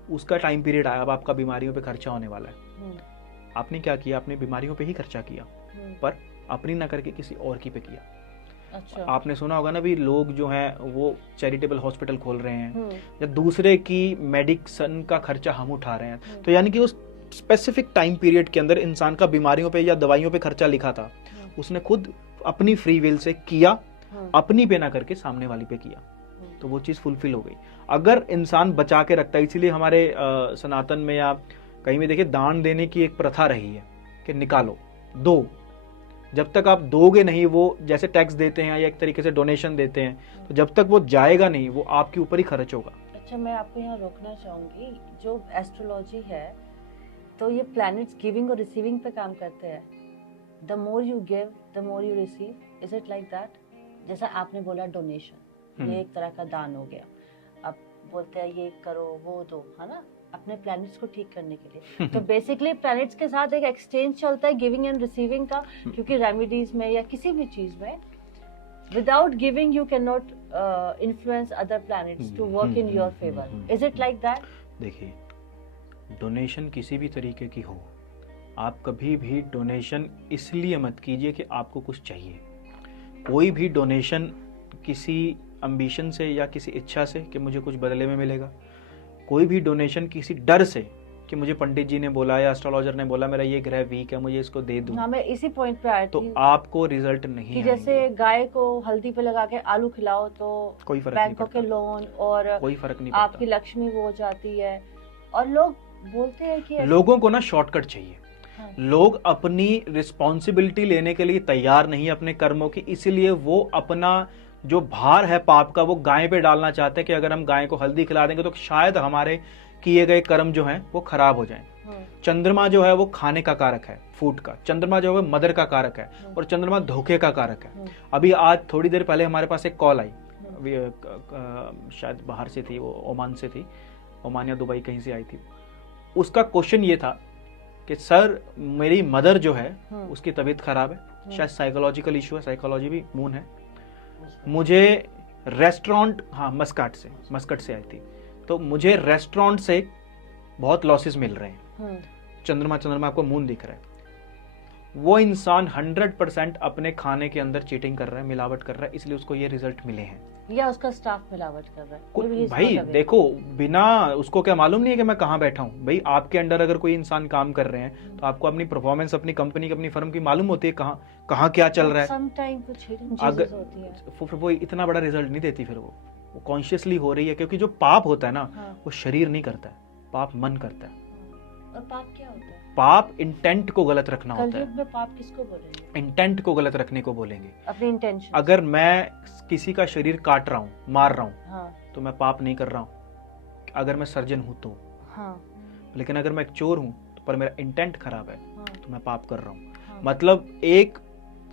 उसका टाइम पीरियड आया, अब आपका बीमारियों पे खर्चा होने वाला है। आपने क्या किया? आपने बीमारियों पे ही खर्चा किया, पर अपनी ना करके किसी और की पे किया। अच्छा। आपने सुना होगा ना भी, लोग जो हैं वो चैरिटेबल हॉस्पिटल खोल रहे हैं या दूसरे की मेडिसिन का खर्चा हम उठा रहे हैं। तो यानी कि उस स्पेसिफिक टाइम पीरियड के अंदर इंसान का बीमारियों पे या दवाइयों पे खर्चा लिखा था, उसने खुद अपनी फ्री विल से किया, अपनी पे ना करके सामने वाली पे किया, तो वो चीज फुलफिल हो गई। अगर इंसान बचा के रखता है, इसीलिए हमारे सनातन में या कहीं भी देखिए दान देने की एक प्रथा रही है कि निकालो, दो। जब तक आप दोगे नहीं, वो जैसे टैक्स देते हैं या एक तरीके से डोनेशन देते हैं, तो जब तक वो जाएगा नहीं, वो आपके ऊपर ही खर्च होगा। अच्छा, मैं आपको यहाँ रोकना चाहूंगी। जो एस्ट्रोलॉजी है तो ये प्लैनेट्स गिविंग और रिसीविंग पे काम करते हैं। The more you give the more you receive, is it like that? जैसा आपने बोला डोनेशन, ये एक तरह का दान हो गया। आप बोलते हैं ये करो वो दो, है ना, अपने प्लैनेट्स को ठीक करने के लिए। तो बेसिकली प्लैनेट्स के साथ एक एक्सचेंज चलता है गिविंग एंड रिसीविंग का, क्योंकि रेमेडीज में या किसी भी चीज में without giving you can not influence other planets to work in your favour. Is it like that? देखिए, डोनेशन किसी भी तरीके की हो, आप कभी भी डोनेशन इसलिए मत कीजिए कि आपको कुछ चाहिए। कोई भी डोनेशन किसी एम्बिशन से या किसी इच्छा से कि मुझे कुछ बदले में मिलेगा, कोई भी डोनेशन किसी डर से कि मुझे पंडित जी ने बोला या एस्ट्रोलॉजर ने बोला मेरा ये ग्रह वीक है, मुझे इसको दे दूं। हाँ, मैं इसी पॉइंट पे आई थी, तो आपको रिजल्ट नहीं कि जैसे गाय को हल्दी पे लगा के आलू खिलाओ तो कोई फर्क नहीं बैंकों पड़ता, के लोन और कोई फर्क नहीं आपकी लक्ष्मी वो हो जाती है। और लोग बोलते हैं कि लोगों को ना शॉर्टकट चाहिए। हाँ। लोग अपनी रिस्पॉन्सिबिलिटी लेने के लिए तैयार नहीं अपने कर्मों की, इसीलिए वो अपना जो भार है पाप का वो गाय पे डालना चाहते हैं कि अगर हम गाय को हल्दी खिला देंगे तो शायद हमारे किए गए कर्म जो हैं वो खराब हो जाएं। चंद्रमा जो है वो खाने का कारक है, फूड का। चंद्रमा जो है मदर का कारक है और चंद्रमा धोखे का कारक है। अभी आज थोड़ी देर पहले हमारे पास एक कॉल आई, शायद बाहर से थी, वो ओमान से थी, ओमान या दुबई कहीं से आई थी। उसका क्वेश्चन ये था कि सर मेरी मदर जो है उसकी तबीयत खराब है, शायद साइकोलॉजिकल इशू है, साइकोलॉजी भी मून है, मुझे रेस्टोरेंट, हाँ मस्कट से आई थी, तो मुझे रेस्टोरेंट से बहुत लॉसेस मिल रहे हैं। चंद्रमा आपको मून दिख रहा है। वो इंसान 100% अपने खाने के अंदर चीटिंग कर रहा है, मिलावट कर रहा है, इसलिए उसको ये रिजल्ट मिले हैं। या उसका स्टाफ मिलावट कर रहा है। भाई देखो, बिना उसको क्या मालूम नहीं है कि मैं कहाँ बैठा हूँ। भाई आपके अंडर अगर कोई इंसान काम कर रहे हैं तो आपको अपनी परफॉर्मेंस, अपनी कंपनी की, अपनी फर्म की मालूम होती है कहाँ क्या चल रहा है। अगर वो इतना बड़ा रिजल्ट नहीं देती, फिर वो कॉन्शियसली हो रही है, क्योंकि जो पाप होता है ना वो शरीर नहीं करता है, पाप मन करता है। और पाप क्या होता है? पाप इंटेंट को गलत रखना होता है। में पाप किसको बोलेंगे? इंटेंट को गलत रखने को बोलेंगे, अपनी इंटेंशन। अगर मैं किसी का शरीर काट रहा हूँ, मार रहा हूँ, तो मैं पाप नहीं कर रहा हूँ अगर मैं सर्जन हूँ तो। लेकिन अगर मैं एक चोर हूँ तो पर मेरा इंटेंट खराब है तो मैं पाप कर रहा हूँ। मतलब एक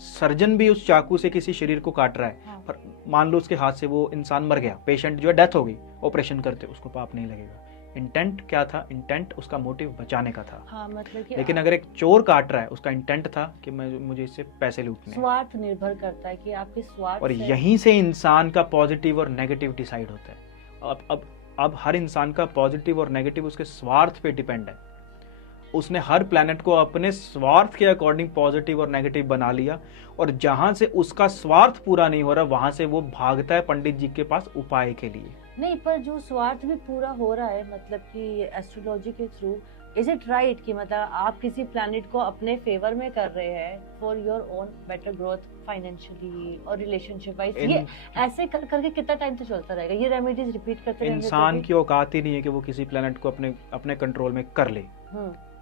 सर्जन भी उस चाकू से किसी शरीर को काट रहा है, पर मान लो उसके हाथ से वो इंसान मर गया, पेशेंट जो है डेथ हो गई, ऑपरेशन करते, उसको पाप नहीं लगेगा। इंटेंट क्या था? इंटेंट उसका मोटिव बचाने का था। मतलब कि लेकिन अगर एक चोर काट रहा है, उसका इंटेंट था कि मुझे इससे पैसे लूटने। स्वार्थ निर्भर करता है कि आपके स्वार्थ, और यहीं से इंसान का पॉजिटिव और नेगेटिव डिसाइड होता है। अब हर इंसान का पॉजिटिव और नेगेटिव उसके स्वार्थ पे डिपेंड है। उसने हर प्लैनेट को अपने स्वार्थ के अकॉर्डिंग पॉजिटिव और नेगेटिव बना लिया, और जहां से उसका स्वार्थ पूरा नहीं हो रहा वहां से वो भागता है पंडित जी के पास उपाय के लिए। नहीं, पर जो स्वार्थ भी पूरा हो रहा है, मतलब कि एस्ट्रोलॉजी के थ्रू, इज इट राइट कि मतलब आप किसी प्लैनेट को अपने फेवर में कर रहे हैं for your own better growth financially और रिलेशनशिप वाइज? ये ऐसे करके कितना टाइम तक चलता रहेगा? ये रेमेडीज रिपीट करते रहेंगे? इंसान की औकात ही नहीं है कि वो किसी प्लैनेट को अपने कंट्रोल में कर ले।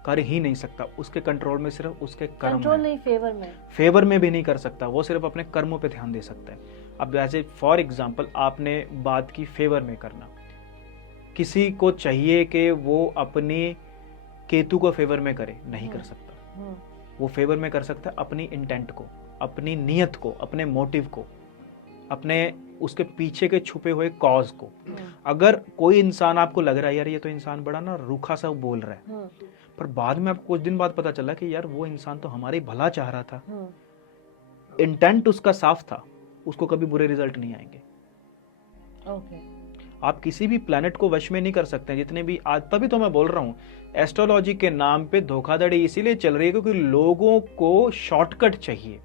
कर ही नहीं सकता। उसके कंट्रोल में सिर्फ उसके कर्म कंट्रोल है। नहीं, फेवर में। फेवर में भी नहीं कर सकता, वो सिर्फ अपने कर्मों पे ध्यान दे सकता है। अब जैसे फॉर एग्जाम्पल आपने बात की फेवर में करना, किसी को चाहिए कि वो अपने केतु को फेवर में करे, नहीं कर सकता। वो फेवर में कर सकता है अपनी इंटेंट को, अपनी नीयत को, अपने मोटिव को, अपने उसके पीछे के छुपे हुए कॉज को। अगर कोई इंसान आपको लग रहा है यार ये तो इंसान बड़ा ना रूखा सा बोल रहा है, पर बाद में आपको कुछ दिन बाद पता चला कि यार वो इंसान तो हमारे भला चाह रहा था, इंटेंट उसका साफ था, उसको कभी बुरे रिजल्ट नहीं आएंगे। आप किसी भी प्लैनेट को वश में नहीं कर सकते, जितने भी आज, तभी तो मैं बोल रहा हूं एस्ट्रोलॉजी के नाम पे धोखाधड़ी इसीलिए चल रही है क्योंकि लोगों को शॉर्टकट चाहिए।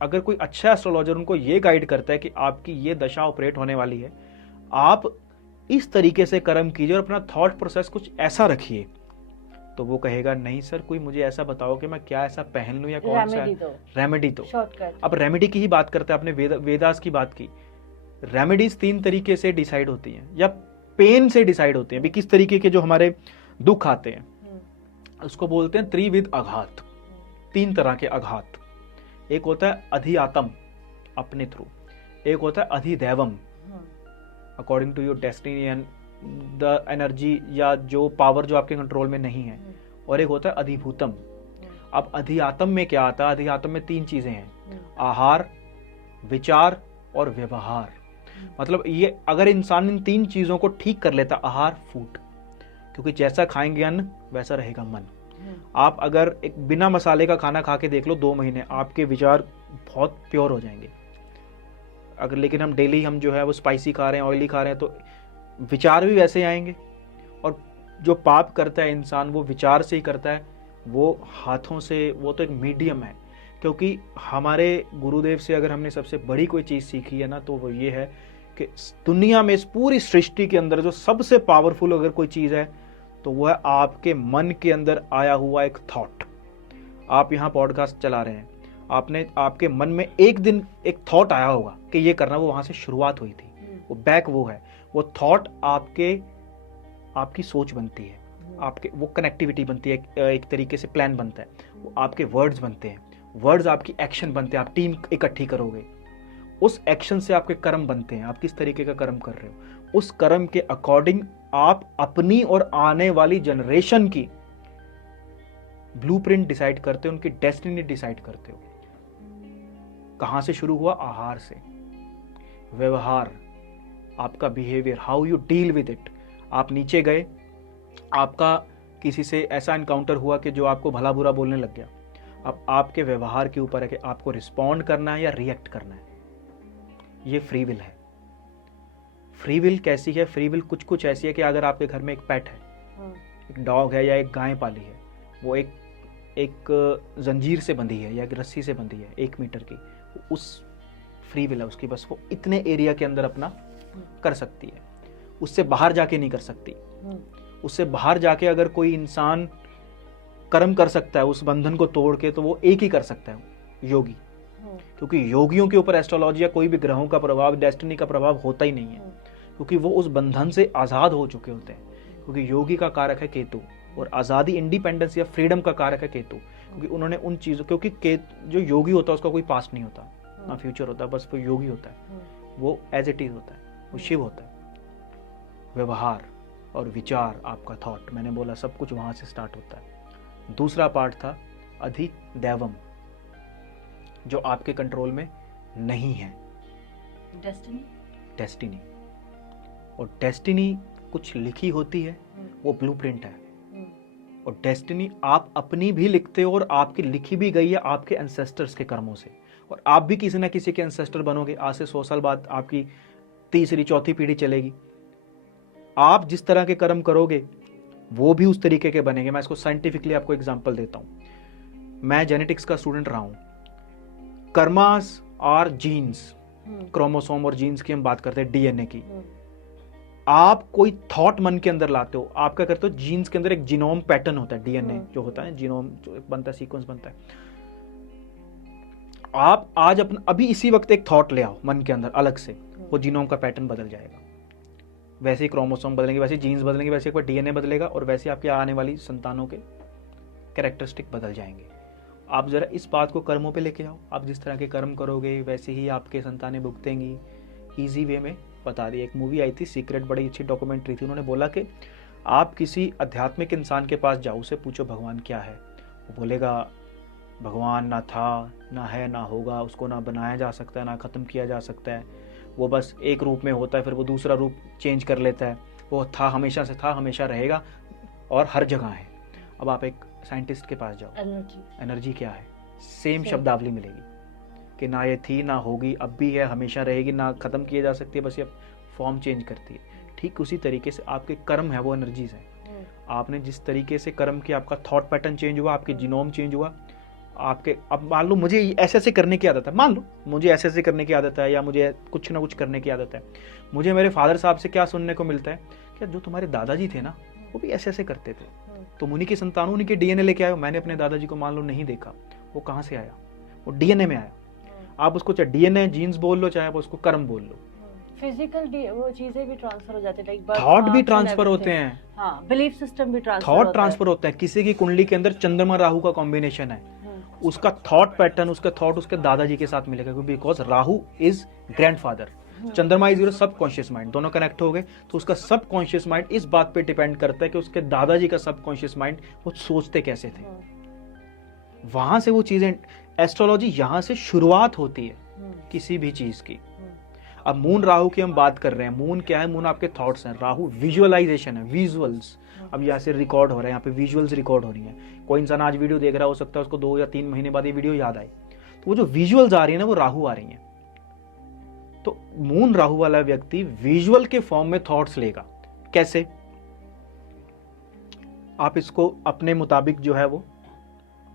अगर कोई अच्छा एस्ट्रोलॉजर उनको ये गाइड करता है कि आपकी ये दशा ऑपरेट होने वाली है, आप इस तरीके से कर्म कीजिए और अपना थॉट प्रोसेस कुछ ऐसा रखिए, तो वो कहेगा नहीं सर कोई मुझे ऐसा बताओ कि मैं क्या ऐसा पहन लूं या कौन सा रेमेडी दो। अब रेमेडी की ही बात करते हैं, आपने वेदास की बात की। रेमेडीज 3 तरीके से डिसाइड होती हैं या पेन से डिसाइड होती हैं, भी किस तरीके के जो हमारे दुख आते हैं उसको बोलते हैं त्रिविध आघात। 3 तरह के आघात, एक होता है अधिआत्म अपने थ्रू, एक होता है अधिदैवम according to your destiny and the energy या जो पावर जो आपके कंट्रोल में नहीं है, और एक होता है अधिभूतम। अब अधिआत्म में क्या आता है? अधिआत्म में 3 चीजें हैं, आहार, विचार और व्यवहार। मतलब ये अगर इंसान इन 3 चीजों को ठीक कर लेता, आहार फूड, क्योंकि जैसा खाएंगे अन्न वैसा रहेगा मन। आप अगर एक बिना मसाले का खाना खा के देख लो 2 महीने, आपके विचार बहुत प्योर हो जाएंगे। अगर लेकिन हम डेली हम जो है वो स्पाइसी खा रहे हैं, ऑयली खा रहे हैं, तो विचार भी वैसे आएंगे। और जो पाप करता है इंसान वो विचार से ही करता है, वो हाथों से, वो तो एक मीडियम है। क्योंकि हमारे गुरुदेव से अगर हमने सबसे बड़ी कोई चीज़ सीखी है ना, तो वो ये है कि दुनिया में इस पूरी सृष्टि के अंदर जो सबसे पावरफुल अगर कोई चीज़ है तो वो है आपके मन के अंदर आया हुआ एक थॉट। आप यहाँ पॉडकास्ट चला रहे हैं, आपके मन में एक दिन एक थॉट आया होगा कि ये करना, वो वहां से शुरुआत हुई थी, वो बैक वो है, वो थॉट आपकी सोच बनती है, आपके वो कनेक्टिविटी बनती है, एक तरीके से प्लान बनता है, वो आपके वर्ड्स बनते हैं, वर्ड्स आपकी एक्शन बनते हैं, आप टीम इकट्ठी करोगे, उस एक्शन से आपके कर्म बनते हैं, आप किस तरीके का कर्म कर रहे हो, उस कर्म के अकॉर्डिंग आप अपनी और आने वाली जनरेशन की ब्लूप्रिंट डिसाइड करते हो, उनकी डेस्टिनी डिसाइड करते हो। कहां से शुरू हुआ? आहार से। व्यवहार, आपका behaviour, how you deal with it. आप नीचे गए, आपका किसी से ऐसा एनकाउंटर हुआ कि जो आपको भला बुरा बोलने लग गया, अब आपके व्यवहार के ऊपर है कि आपको रिस्पॉन्ड करना है या रिएक्ट करना है। ये फ्री विल है। फ्री विल कैसी है? फ्री विल कुछ कुछ ऐसी है कि अगर आपके घर में एक पेट है, एक डॉग है या एक गाय पाली है, वो एक जंजीर से बंधी है या एक रस्सी से बंधी है 1 मीटर की, उस फ्री विल है उसकी, बस वो इतने एरिया के अंदर अपना कर सकती है, उससे बाहर जाके नहीं कर सकती। उससे बाहर जाके अगर कोई इंसान कर्म कर सकता है उस बंधन को तोड़ के, तो वो एक ही कर सकता है, योगी। क्योंकि योगियों के ऊपर एस्ट्रोलॉजी या कोई भी ग्रहों का प्रभाव, डेस्टिनी का प्रभाव होता ही नहीं है, क्योंकि वो उस बंधन से आजाद हो चुके होते हैं। क्योंकि योगी का कारक है केतु, और आजादी, इंडिपेंडेंस या फ्रीडम का कारक है केतु, क्योंकि उन्होंने उन चीजों, क्योंकि जो योगी होता है उसका कोई पास्ट नहीं होता ना फ्यूचर होता, बस वो योगी होता है, वो एज इट इज होता है, वो शिव होता है। व्यवहार और विचार, आपका थॉट, मैंने बोला सब कुछ वहां से स्टार्ट होता है। दूसरा पार्ट था अधिदैवम, जो आपके कंट्रोल में नहीं है, डेस्टिनी। और डेस्टिनी कुछ लिखी होती है, वो ब्लूप्रिंट है। और डेस्टिनी आप अपनी भी लिखते हो और आपकी लिखी भी गई है आपके एंसेस्टर्स के कर्मों से, और आप भी किसी ना किसी के एंसेस्टर बनोगे। आज से 100 साल बाद आपकी 3री 4थी पीढ़ी चलेगी। आप जिस तरह के कर्म करोगे वो भी उस तरीके के बनेंगे। मैं इसको साइंटिफिकली आपको एग्जांपल देता हूं। मैं जेनेटिक्स का स्टूडेंट रहा हूं। कर्मास और जीन्स, क्रोमोसोम और जीन्स की हम बात करते हैं, डीएनए की। आप कोई थॉट मन के अंदर लाते हो, आप क्या करते हो, जीन्स के अंदर एक जीनोम पैटर्न होता है, डीएनए जो होता है, जीनोम जो बनता है, सीक्वेंस बनता है। आप आज अभी इसी वक्त एक थॉट ले आओ मन के अंदर अलग से, वो जीनोम का पैटर्न बदल जाएगा। वैसे ही क्रोमोसोम बदलेंगे, वैसे जीन्स बदलेंगे, वैसे एक बार डीएनए बदलेगा और वैसे आपके आने वाली संतानों के कैरेक्टरिस्टिक बदल जाएंगे। आप ज़रा इस बात को कर्मों पे लेके आओ, आप जिस तरह के कर्म करोगे वैसे ही आपके संतानें भुगतेंगी। ईजी वे में बता दिया। एक मूवी आई थी सीक्रेट, बड़ी अच्छी डॉक्यूमेंट्री थी। उन्होंने बोला कि आप किसी आध्यात्मिक इंसान के पास जाओ, उससे पूछो भगवान क्या है, वो बोलेगा भगवान ना था, ना है, ना होगा, उसको ना बनाया जा सकता है, ना ख़त्म किया जा सकता है, वो बस एक रूप में होता है, फिर वो दूसरा रूप चेंज कर लेता है, वो था, हमेशा से था, हमेशा रहेगा और हर जगह है। अब आप एक साइंटिस्ट के पास जाओ, एनर्जी क्या है, सेम शब्दावली मिलेगी कि ना ये थी, ना होगी, अब भी है, हमेशा रहेगी, ना ख़त्म किया जा सकती है, बस ये फॉर्म चेंज करती है। ठीक उसी तरीके से आपके कर्म है वो एनर्जीज हैं। आपने जिस तरीके से कर्म किया, आपका थॉट पैटर्न चेंज हुआ, आपके जीनोम चेंज हुआ, आपके, अब मान लो मुझे ऐसे ऐसे करने की आदत है, मान लो मुझे ऐसे ऐसे करने की आदत है, या मुझे कुछ ना कुछ करने की आदत है, मुझे मेरे फादर साहब से क्या सुनने को मिलता है कि जो तुम्हारे दादाजी थे ना वो भी ऐसे ऐसे करते थे, तुम उन्हीं की संतान, उन्हीं के डीएनए लेके आए हो। मैंने अपने दादाजी को मान लो नहीं देखा, वो कहाँ से आया, वो डीएनए में आया। आप उसको चाहे डीएनए जीन्स बोल लो, चाहे आप उसको कर्म बोल लो, फिजिकल वो चीजें भी ट्रांसफर हो जाती है, थॉट भी ट्रांसफर होते हैं, हाँ, बिलीफ सिस्टम भी ट्रांसफर थॉट ट्रांसफर होता है। किसी की कुंडली के अंदर चंद्रमा राहु का कॉम्बिनेशन है, उसका थॉट पैटर्न, उसका थॉट उसके दादाजी के साथ मिलेगा, बिकॉज राहु इज ग्रैंडफादर, चंद्रमा इज योर सबकॉन्शियस माइंड, दोनों कनेक्ट हो गए। तो उसका सबकॉन्शियस माइंड इस बात पे डिपेंड करता है कि उसके दादाजी का सबकॉन्शियस माइंड वो सोचते कैसे थे, वहां से वो चीजें, एस्ट्रोलॉजी यहां से शुरुआत होती है किसी भी चीज की। अब मून राहु की हम बात कर रहे हैं, मून क्या है, मून आपके थॉट्स हैं, राहु विजुअलाइजेशन है, विजुअल्स। अब यहाँ से रिकॉर्ड हो रहा है, यहाँ पे विजुअल्स रिकॉर्ड हो रही है। कोई इंसान आज वीडियो देख रहा हो सकता है उसको 2 या 3 महीने बाद ये वीडियो याद आए, तो वो जो विजुअल्स आ रही है ना वो राहु आ रही है। तो मून राहु वाला व्यक्ति विजुअल के फॉर्म में थॉट्स लेगा। कैसे? आप इसको अपने मुताबिक जो है वो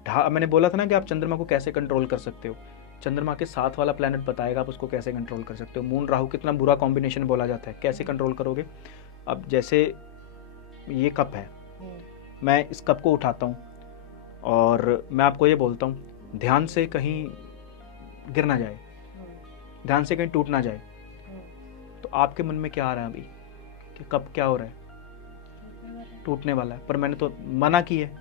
मैंने बोला था ना कि आप चंद्रमा को कैसे कंट्रोल कर सकते हो, चंद्रमा के साथ वाला प्लैनेट बताएगा आप उसको कैसे कंट्रोल कर सकते हो। मून राहु कितना बुरा कॉम्बिनेशन बोला जाता है, कैसे कंट्रोल करोगे? अब जैसे ये कप है, मैं इस कप को उठाता हूँ और मैं आपको ये बोलता हूँ ध्यान से कहीं गिर ना जाए, ध्यान से कहीं टूट ना जाए, तो आपके मन में क्या आ रहा है अभी कि कप क्या हो रहा है, टूटने वाला है, पर मैंने तो मना की है,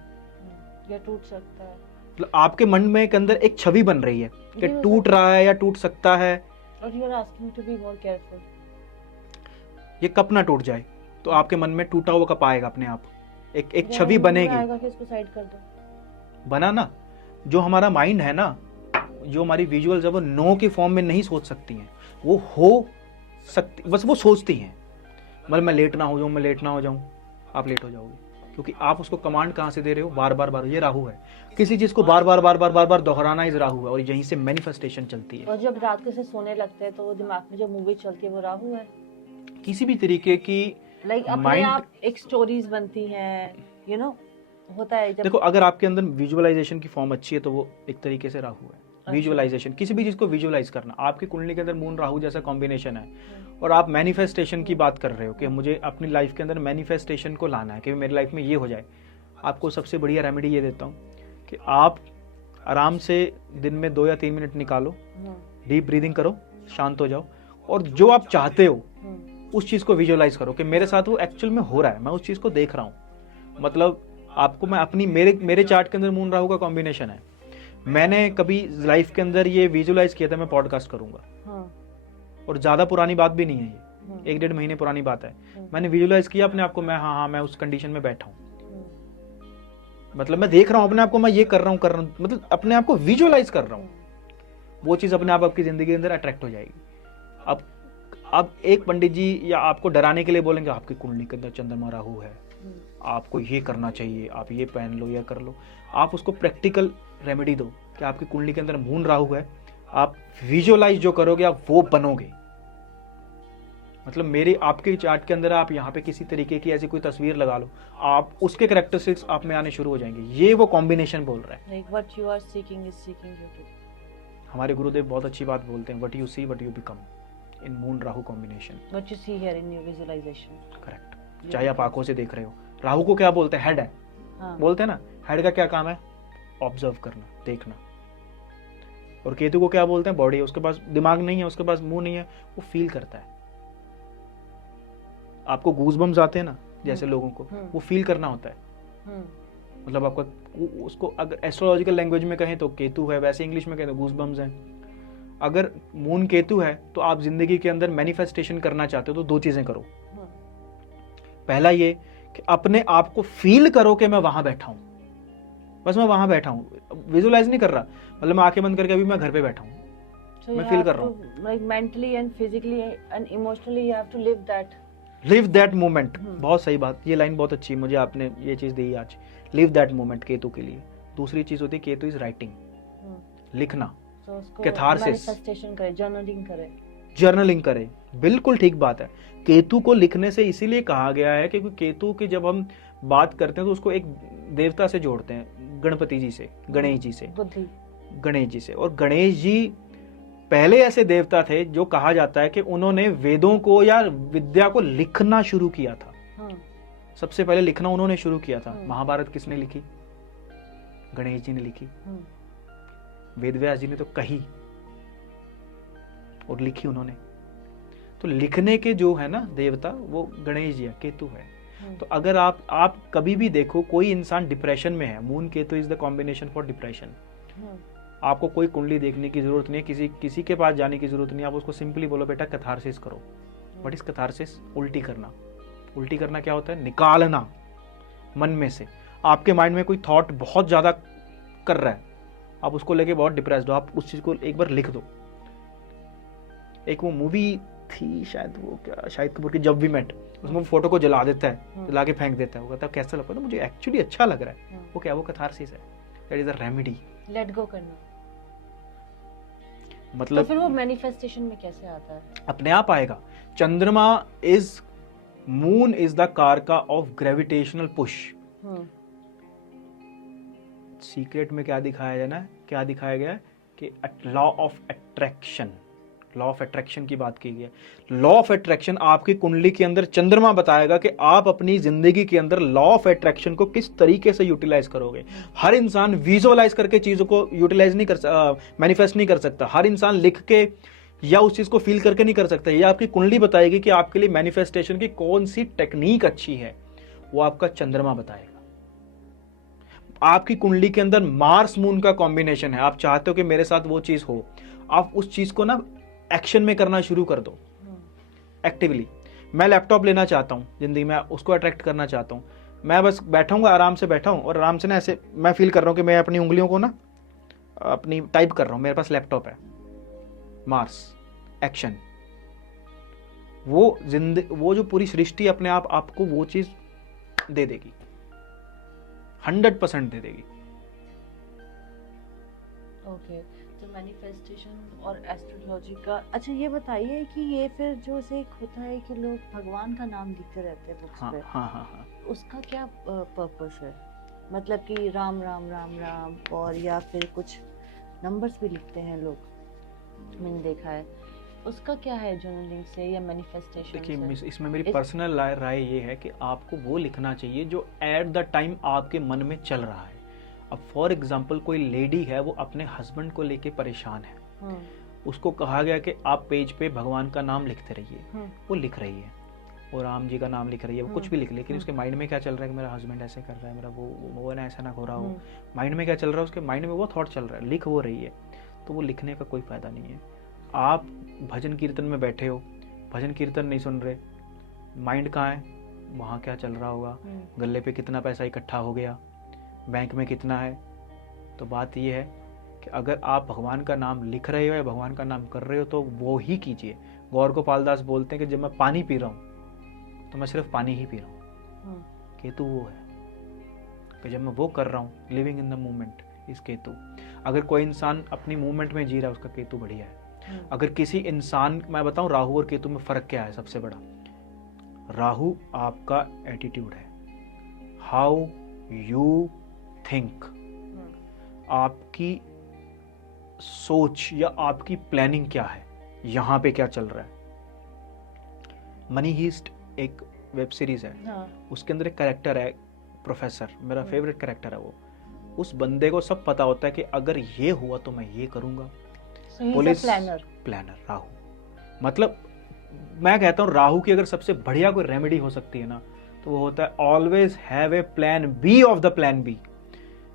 या टूट सकता है। मतलब आपके मन में के अंदर एक छवि बन रही है कि टूट रहा है या टूट सकता है, और you are asking to be more careful, ये कप ना टूट जाए, तो आपके मन में टूटा हुआ कप आएगा अपने आप, एक छवि बनेगी। कि इसको साइड कर दो, बना ना। जो हमारा माइंड है ना, जो हमारी विजुअल्स है वो नो के फॉर्म में नहीं सोच सकती हैं, वो हो सकती, बस वो सोचती हैं, मतलब मैं लेट ना हो जाऊं, मैं लेट ना हो जाऊं, आप लेट हो जाओगे, क्योंकि आप उसको कमांड कहाँ से दे रहे हो, बार बार। ये राहु है, किसी चीज को बार बार दोहराना इस राहु है, और यहीं से मैनिफेस्टेशन चलती है। और जब रात को से सोने लगते हैं तो वो दिमाग में जो मूवी चलती है वो राहु है। किसी भी तरीके की अपने आप एक स्टोरीज बनती हैं, यू नो, होता है। देखो अगर आपके अंदर विजुअलाइजेशन की फॉर्म अच्छी है तो वो एक तरीके से राहु है। विजुअलाइजेशन, किसी भी चीज को विजुअलाइज करना, आपकी कुंडली के अंदर मून राहु जैसा कॉम्बिनेशन है, और आप मैनिफेस्टेशन की बात कर रहे हो कि मुझे अपनी लाइफ के अंदर मैनिफेस्टेशन को लाना है कि मेरी लाइफ में ये हो जाए। आपको सबसे बढ़िया रेमेडी ये देता हूँ कि आप आराम से दिन में 2 या 3 मिनट निकालो, डीप ब्रीदिंग करो, शांत हो जाओ, और जो आप चाहते हो उस चीज को विजुअलाइज करो कि मेरे साथ वो एक्चुअल में हो रहा है, मैं उस चीज को देख रहा हूँ। मतलब आपको मैं अपनी, मेरे चार्ट के अंदर मून राहु का कॉम्बिनेशन है, मैंने कभी लाइफ के अंदर ये विजुअलाइज किया था मैं पॉडकास्ट करूंगा, और ज्यादा पुरानी बात भी नहीं है, ये 1-1.5 महीने पुरानी बात है। मैंने विजुअलाइज किया अपने आप को, मैं हाँ मैं उस कंडीशन में बैठा हूँ, मतलब मैं देख रहा हूँ अपने आप को, मैं ये कर रहा हूँ, मतलब अपने आप को विजुअलाइज कर रहा हूँ। वो चीज अपने आप आपकी जिंदगी के अंदर अट्रैक्ट हो जाएगी। अब एक पंडित जी या आपको डराने के लिए बोलेंगे आपकी कुंडली के अंदर चंद्रमा राहु है, आपको ये करना चाहिए, आप ये पहन लो, ये कर लो। आप उसको प्रैक्टिकल रेमेडी दो कि आपकी कुंडली के अंदर मून राहु है, आप विजुअलाइज जो करोगे आप वो बनोगे। मतलब मेरे आपके चार्ट के अंदर आप यहाँ पे किसी तरीके की ऐसी कोई तस्वीर लगा लो, आप उसके कैरेक्टरिस्टिक्स आप में आने शुरू हो जाएंगे। ये वो कॉम्बिनेशन बोल रहा है। Like what you are seeking is seeking you too. हमारे गुरुदेव बहुत अच्छी बात बोलते हैं, what you see what you become in moon Rahu combination. What you see here in your visualization. Correct. चाहे आप आंखों से देख रहे हो, राहु को क्या बोलते हैं, हेड है, बोलते हैं ना, हेड का क्या काम है, ऑब्जर्व करना, देखना। और केतु को क्या बोलते हैं, बॉडी है, उसके पास दिमाग नहीं है, उसके पास मुंह नहीं है, वो फील करता है। आपको गूज़बम्स आते हैं ना, जैसे लोगों को, वो फील करना होता है। मतलब आपका उसको अगर एस्ट्रोलॉजिकल लैंग्वेज में कहें तो केतु है, वैसे इंग्लिश में कहें तो गूज़बम्स हैं। अगर मून केतु है तो आप जिंदगी के अंदर मैनिफेस्टेशन करना चाहते हो तो 2 चीजें करो। पहला ये कि अपने आप को फील करो कि मैं वहां बैठा हूं, बस मैं वहां बैठा हूं, विजुअलाइज नहीं कर रहा, मतलब मैं आंखें बंद करके अभी मैं घर पे बैठा हूं, मैं फील कर रहा हूं। Like mentally and physically and emotionally you have to live that moment. बहुत सही बात, ये लाइन बहुत अच्छी है, मुझे आपने ये चीज दी आज। लिव दैट मोमेंट केतु के लिए। दूसरी चीज होती है केतु इज राइटिंग, लिखना, कैथारसिस, मैनिफेस्टेशन करे, जर्नलिंग करे। बिल्कुल ठीक बात है। केतु को लिखने से इसीलिए कहा गया है क्योंकि केतु की जब हम बात करते हैं तो उसको एक देवता से जोड़ते हैं, गणपति जी से, गणेश जी से, गणेश जी से। और गणेश जी पहले ऐसे देवता थे जो कहा जाता है कि उन्होंने वेदों को या विद्या को लिखना शुरू किया था। सबसे पहले लिखना उन्होंने शुरू किया था। महाभारत किसने लिखी? गणेश जी ने लिखी। वेद व्यास जी ने तो कही और लिखी उन्होंने। तो लिखने के जो है ना देवता वो गणेश जी है, केतु है। तो अगर आप कभी भी देखो कोई इंसान डिप्रेशन में है, moon Ketu is the combination for depression. आपको कोई कुंडली देखने की जरूरत नहीं है, किसी के पास जाने की जरूरत नहीं है। आप उसको सिंपली बोलो बेटा कैथारसिस करो। What is catharsis? उल्टी करना। उल्टी करना क्या होता है? निकालना मन में से। आपके माइंड में कोई थॉट बहुत ज्यादा कर रहा है, आप उसको लेके बहुत डिप्रेस्ड हो, आप उस चीज को एक बार लिख दो। एक वो मूवी थी शायद, वो क्या, शाहिद कपूर की जब वी मेट, उसमें फोटो को जला देता है, जला के फेंक देता है। वो कहता है कैसा लगता है? मुझे एक्चुअली अच्छा लग रहा है। वो क्या? वो कैथारसिस है। That is a remedy. Let go करना। मतलब तो फिर वो मैनिफेस्टेशन में कैसे आता है? अपने आप आएगा। चंद्रमा इज, मून इज द कारका ऑफ ग्रेविटेशनल पुश। सीक्रेट में क्या दिखाया है ना, क्या दिखाया गया है कि law of attraction, law of attraction की बात की गई है। लॉ ऑफ अट्रैक्शन आपकी कुंडली के अंदर चंद्रमा बताएगा कि आप अपनी जिंदगी के अंदर लॉ ऑफ अट्रैक्शन को किस तरीके से यूटिलाइज करोगे। हर इंसान विजुअलाइज करके चीजों को यूटिलाइज नहीं कर, मैनिफेस्ट नहीं कर सकता। हर इंसान लिख के या उस चीज को फील करके नहीं कर सकता। ये आपकी कुंडली बताएगी कि आपके लिए मैनिफेस्टेशन की कौन सी टेक्निक अच्छी है, वो आपका चंद्रमा बताएगा। आपकी कुंडली के अंदर मार्स मून का कॉम्बिनेशन है, आप चाहते हो कि मेरे साथ वो चीज हो, आप उस चीज को ना एक्शन में करना शुरू कर दो एक्टिवली। मैं लैपटॉप लेना चाहता हूं जिंदगी में, उसको अट्रैक्ट करना चाहता हूं। मैं बस बैठाऊंगा, आराम से बैठा हूं और आराम से ना ऐसे मैं फील कर रहा हूं कि मैं अपनी उंगलियों को ना अपनी टाइप कर रहा हूं, मेरे पास लैपटॉप है। मार्स एक्शन, वो जो पूरी सृष्टि अपने आप आपको वो चीज दे देगी, 100% दे देगी। ओके, तो मैनिफेस्टेशन और एस्ट्रोलॉजी का। अच्छा ये बताइए कि ये फिर जो से एक होता है कि लोग भगवान का नाम लिखते रहते हैं बुक्स पे, हाँ। उसका क्या पर्पस है? मतलब कि राम राम राम राम, और या फिर कुछ नंबर्स भी लिखते हैं लोग, मैंने देखा है। उसका क्या है जर्नलिंग से या मैनिफेस्टेशन से? देखिए इसमें मेरी पर्सनल राय ये है कि आपको वो लिखना चाहिए जो एट द टाइम आपके मन में चल रहा है। अब फॉर एग्जांपल कोई लेडी है, वो अपने हस्बैंड को लेके परेशान है, उसको कहा गया कि आप पेज पे भगवान का नाम लिखते रहिए, वो लिख रही है, और राम जी का नाम लिख रही है, वो कुछ भी लिख, लेकिन उसके माइंड में क्या चल रहा है कि मेरा हस्बैंड ऐसे कर रहा है, मेरा वो ना ऐसा ना हो रहा हो। माइंड में क्या चल रहा है? उसके माइंड में वो थॉट चल रहा है, लिख वो रही है। तो वो लिखने का कोई फायदा नहीं है। आप भजन कीर्तन में बैठे हो, भजन कीर्तन नहीं सुन रहे, माइंड कहाँ है? वहाँ क्या चल रहा होगा, गले पे कितना पैसा इकट्ठा हो गया, बैंक में कितना है। तो बात यह है कि अगर आप भगवान का नाम लिख रहे हो या भगवान का नाम कर रहे हो तो वो ही कीजिए। गौर गोपाल दास बोलते हैं कि जब मैं पानी पी रहा हूँ तो मैं सिर्फ पानी ही पी रहा हूँ। केतु वो है कि जब मैं वो कर रहा हूँ, लिविंग इन द मोमेंट इस केतु। अगर कोई इंसान अपनी मूवमेंट में जी रहा है, उसका केतु बढ़िया है। अगर किसी इंसान, मैं बताऊं राहु और केतु में फर्क क्या है सबसे बड़ा? राहु आपका एटीट्यूड है, हाउ यू थिंक, आपकी सोच या आपकी प्लानिंग क्या है, यहां पे क्या चल रहा है। मनी हीस्ट एक वेब सीरीज है, उसके अंदर एक कैरेक्टर है प्रोफेसर, मेरा फेवरेट कैरेक्टर है वो। उस बंदे को सब पता होता है कि अगर ये हुआ तो मैं ये करूंगा। पुलिस प्लानर राहु, मतलब मैं कहता हूँ राहु की अगर सबसे बढ़िया कोई रेमेडी हो सकती है ना, तो वो होता है always have a plan B of the plan B.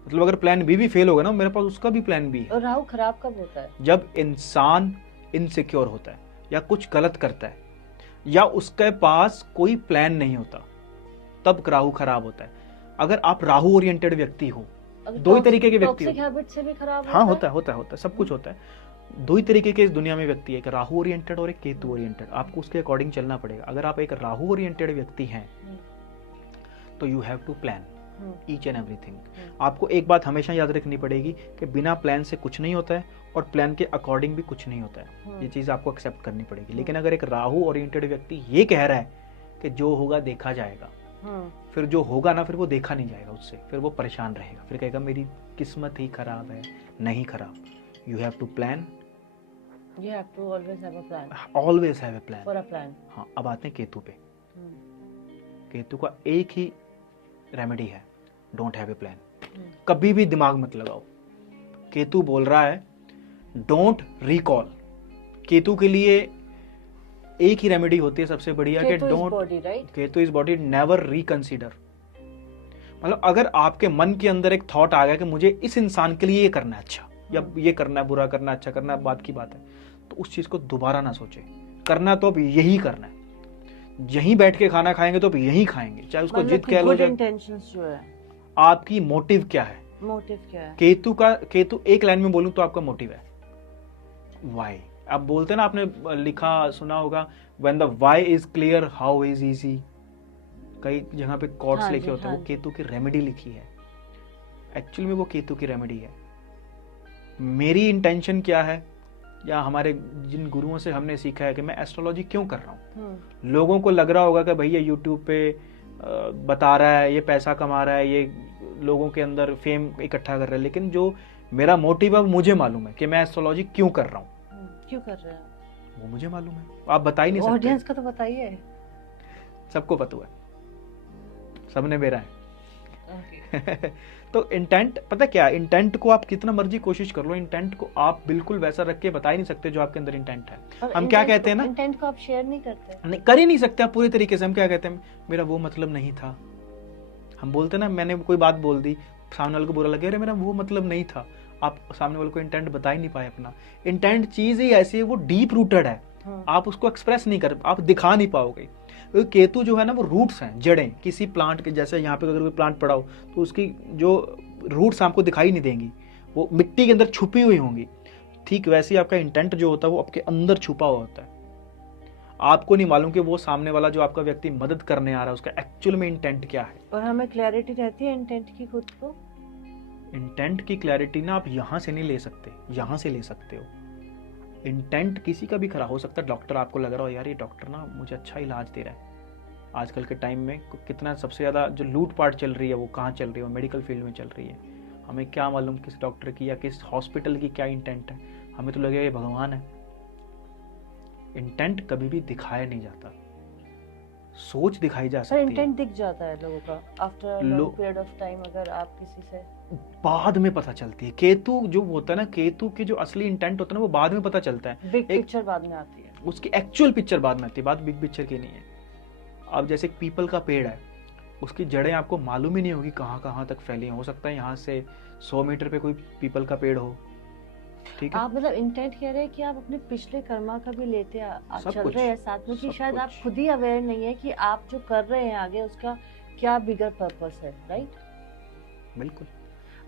मतलब अगर प्लान बी भी फेल होगा ना, मेरे पास उसका भी प्लान बी है। और राहु खराब कब होता है? जब इंसान इनसिक्योर होता है या कुछ गलत करता है या उसके पास कोई प्लान नहीं होता, तब राहु खराब होता है। अगर आप राहु ओरिएंटेड व्यक्ति हो, दो ही तरीके के व्यक्ति टॉक्सिक हैबिट से भी खराब हाँ होता है, सब कुछ होता है। दो ही तरीके के इस दुनिया में व्यक्ति है, एक राहु ओरिएंटेड और एक केतु ओरिएंटेड। आपको उसके अकॉर्डिंग चलना पड़ेगा। अगर आप एक राहु ओरिएंटेड व्यक्ति हैं तो you have to plan each and everything. आपको एक बात हमेशा याद रखनी पड़ेगी कि बिना प्लान से कुछ नहीं होता है और प्लान के अकॉर्डिंग भी कुछ नहीं होता है। ये चीज आपको एक्सेप्ट करनी पड़ेगी। लेकिन अगर एक राहु ओरिएंटेड व्यक्ति ये कह रहा है कि जो होगा देखा जाएगा, फिर जो होगा ना, फिर वो देखा नहीं जाएगा उससे, फिर वो परेशान रहेगा, फिर कहेगा मेरी किस्मत ही खराब है। नहीं खराब, you have to plan, you have to always have a plan always have a plan. for a plan। हाँ, अब आते हैं केतु पे। केतु का एक ही रेमेडी है, डोंट हैव ए प्लान। कभी भी दिमाग मत लगाओ। केतु बोल रहा है डोंट रिकॉल। केतु के लिए एक ही रेमेडी होती है सबसे बढ़िया कि don't, Ketu is body, never reconsider. मतलब अगर आपके मन के अंदर एक थॉट आ गया कि मुझे इस इंसान के लिए ये करना है अच्छा, या ये करना है बुरा, करना है अच्छा, करना है, बात की बात है, तो उस चीज को दोबारा ना सोचे। करना तो अब यही करना है। यहीं बैठ के खाना खाएंगे तो अब यही खाएंगे, चाहे उसको जिद कह लो। इंटेंशंस जो है, आपकी मोटिव क्या है? मोटिव क्या है? केतु एक लाइन में बोलूं तो आपका मोटिव है वाई। आप बोलते हैं ना, आपने लिखा सुना होगा, when the why is clear how is easy. कई जगह पे कोट्स लिखे होते हैं, वो केतु की रेमेडी लिखी है। एक्चुअल में वो केतु की रेमेडी है। मेरी इंटेंशन क्या है, या हमारे जिन गुरुओं से हमने सीखा है कि मैं एस्ट्रोलॉजी क्यों कर रहा हूँ। लोगों को लग रहा होगा कि भैया यूट्यूब पे बता रहा है, ये पैसा कमा रहा है, ये लोगों के अंदर फेम इकट्ठा कर रहा है, लेकिन जो मेरा मोटिव है मुझे मालूम है कि मैं एस्ट्रोलॉजी क्यों कर रहा हूँ। क्यों कर रहे हैं वो मुझे मालूम है, आप बता ही नहीं सकते। ऑडियंस का तो बताइए। सबको पता है, सबने मेरा है। तो इंटेंट पता क्या, इंटेंट को आप कितना मर्जी कोशिश कर लो, इंटेंट को आप बिल्कुल वैसा रख के बता ही नहीं सकते जो आपके अंदर इंटेंट है। हम क्या कहते हैं ना, इंटेंट को आप शेयर नहीं करते, नहीं कर ही नहीं सकते आप पूरी तरीके से। हम क्या कहते हैं, मेरा वो मतलब नहीं था। हम बोलते ना, मैंने कोई बात बोल दी, सामने वाले को बुरा लगे, अरे मेरा वो मतलब नहीं था। आप सामने वाले को इंटेंट बता ही नहीं पाए अपना। इंटेंट चीज ही ऐसी है, वो डीप रूटेड है। आप उसको एक्सप्रेस नहीं कर, आप दिखा नहीं पाओगे। केतु जो है ना, वो रूट्स हैं, जड़ें किसी प्लांट के। जैसे यहाँ पे अगर कोई प्लांट पड़ा हो तो उसकी जो रूट्स आपको दिखाई नहीं देंगी, वो मिट्टी के अंदर छुपी हुई होंगी। ठीक वैसे ही आपका इंटेंट जो होता है वो आपके अंदर छुपा हुआ होता है। आपको नहीं मालूम कि वो सामने वाला जो आपका व्यक्ति मदद करने आ रहा है उसका एक्चुअल में इंटेंट क्या है। और हमें क्लैरिटी रहती है इंटेंट की खुद को। इंटेंट की क्लैरिटी ना आप यहाँ से नहीं ले सकते, यहाँ से ले सकते हो। इंटेंट किसी का भी खराब हो सकता है। डॉक्टर, आपको लग रहा हो यार ये डॉक्टर ना मुझे अच्छा इलाज दे रहा है। आजकल के टाइम में कितना सबसे ज़्यादा जो लूट पाट चल रही है वो कहाँ चल रही है, वो मेडिकल फील्ड में चल रही है। हमें क्या मालूम किस डॉक्टर की या किस हॉस्पिटल की क्या इंटेंट है। हमें तो लगेगा ये भगवान है। इंटेंट कभी भी दिखाया नहीं जाता, सोच दिखाई जा सकती है। इंटेंट दिख जाता है लोगों का after long period of time, अगर आप किसी से बाद में पता चलती है। केतु जो होता है ना, केतु के जो असली इंटेंट होता है ना, वो बाद में पता चलता है। बिग पिक्चर बाद में आती है, उसकी एक्चुअल पिक्चर बाद में आती है। बात बिग पिक्चर की नहीं है। अब जैसे एक पीपल का पेड़ है, उसकी जड़ें आपको मालूम ही नहीं होगी कहाँ कहाँ तक फैली हैं। हो सकता है यहाँ से 100 मीटर पे कोई पीपल का पेड़ हो। ठीक है, आप मतलब इंटेंट कह रहे हैं कि आप अपने पिछले कर्मा का भी लेते चल रहे हैं साथ में, कि शायद आप खुद ही अवेयर नहीं है कि आप जो कर रहे हैं आगे उसका क्या बिगर पर्पस है। राइट, बिल्कुल।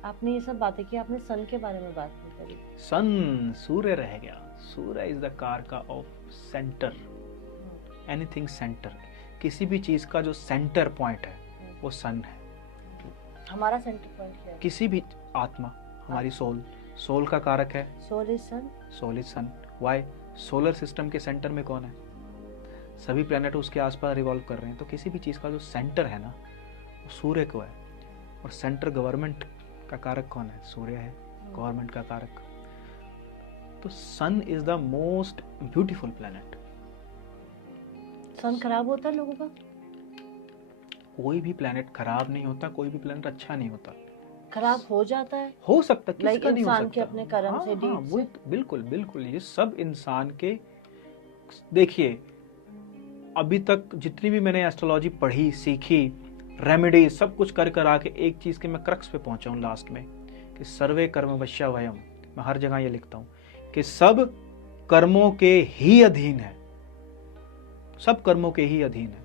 आपने ये सब बातें की, आपने सन के बारे में बात नहीं करी। सन, सूर्य रह गया। सूर्य इज द कारका ऑफ सेंटर, एनीथिंग सेंटर। किसी भी चीज का जो सेंटर पॉइंट है वो सन है। हमारा सेंटर पॉइंट क्या है? किसी भी आत्मा, हमारी सोल का कारक है। Soul is sun. Soul is sun. Why? Solar system के सेंटर में कौन है? सभी प्लैनेट उसके आसपास रिवॉल्व कर रहे हैं। तो किसी भी चीज का जो सेंटर है ना, वो सूर्य को है। और सेंटर गवर्नमेंट का कारक कौन है? सूर्य है, गवर्नमेंट का कारक। तो sun is the most beautiful planet. Sun खराब होता है लोगों का? कोई भी प्लैनेट खराब नहीं होता, कोई भी प्लैनेट अच्छा नहीं होता। खराब हो जाता है, हो सकता, किसका नहीं हो सकता। इंसान के अपने कर्म से, हाँ, बिल्कुल बिल्कुल। ये सब इंसान के, देखिए अभी तक जितनी भी मैंने एस्ट्रोलॉजी पढ़ी, सीखी, रेमेडी सब कुछ कर कर आके एक चीज़ के मैं क्रक्स पे पहुंचा हूँ लास्ट में, कि सर्वे कर्म वश्या वयम। मैं हर जगह ये लिखता हूँ कि सब कर्मों के ही अधीन है, सब कर्मों के ही अधीन है।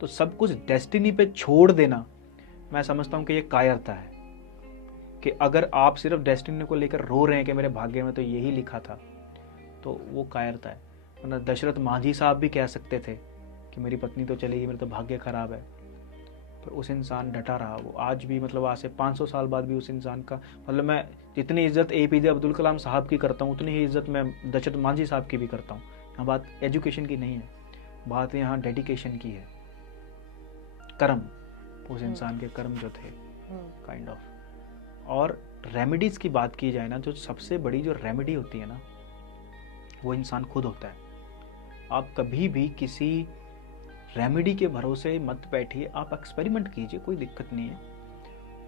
तो सब कुछ डेस्टिनी पे छोड़ देना, मैं समझता हूँ कि ये कायरता है। कि अगर आप सिर्फ डेस्टिनी को लेकर रो रहे हैं कि मेरे भाग्य में तो यही लिखा था, तो वो कायरता है। वरना दशरथ मांझी साहब भी कह सकते थे कि मेरी पत्नी तो चलेगी, मेरा तो भाग्य खराब है, पर उस इंसान डटा रहा। वो आज भी, मतलब आज से 500 साल बाद भी उस इंसान का, मतलब मैं जितनी इज्जत APJ अब्दुल कलाम साहब की करता हूँ, उतनी ही इज्जत मैं दशरथ मांझी साहब की भी करता हूँ। यहाँ बात एजुकेशन की नहीं है, बात यहाँ डेडिकेशन की है, कर्म, उस इंसान के कर्म जो थे, काइंड ऑफ। और रेमेडीज की बात की जाए ना, जो सबसे बड़ी जो रेमेडी होती है ना, वो इंसान खुद होता है। आप कभी भी किसी रेमेडी के भरोसे मत बैठिए, आप एक्सपेरिमेंट कीजिए, कोई दिक्कत नहीं है।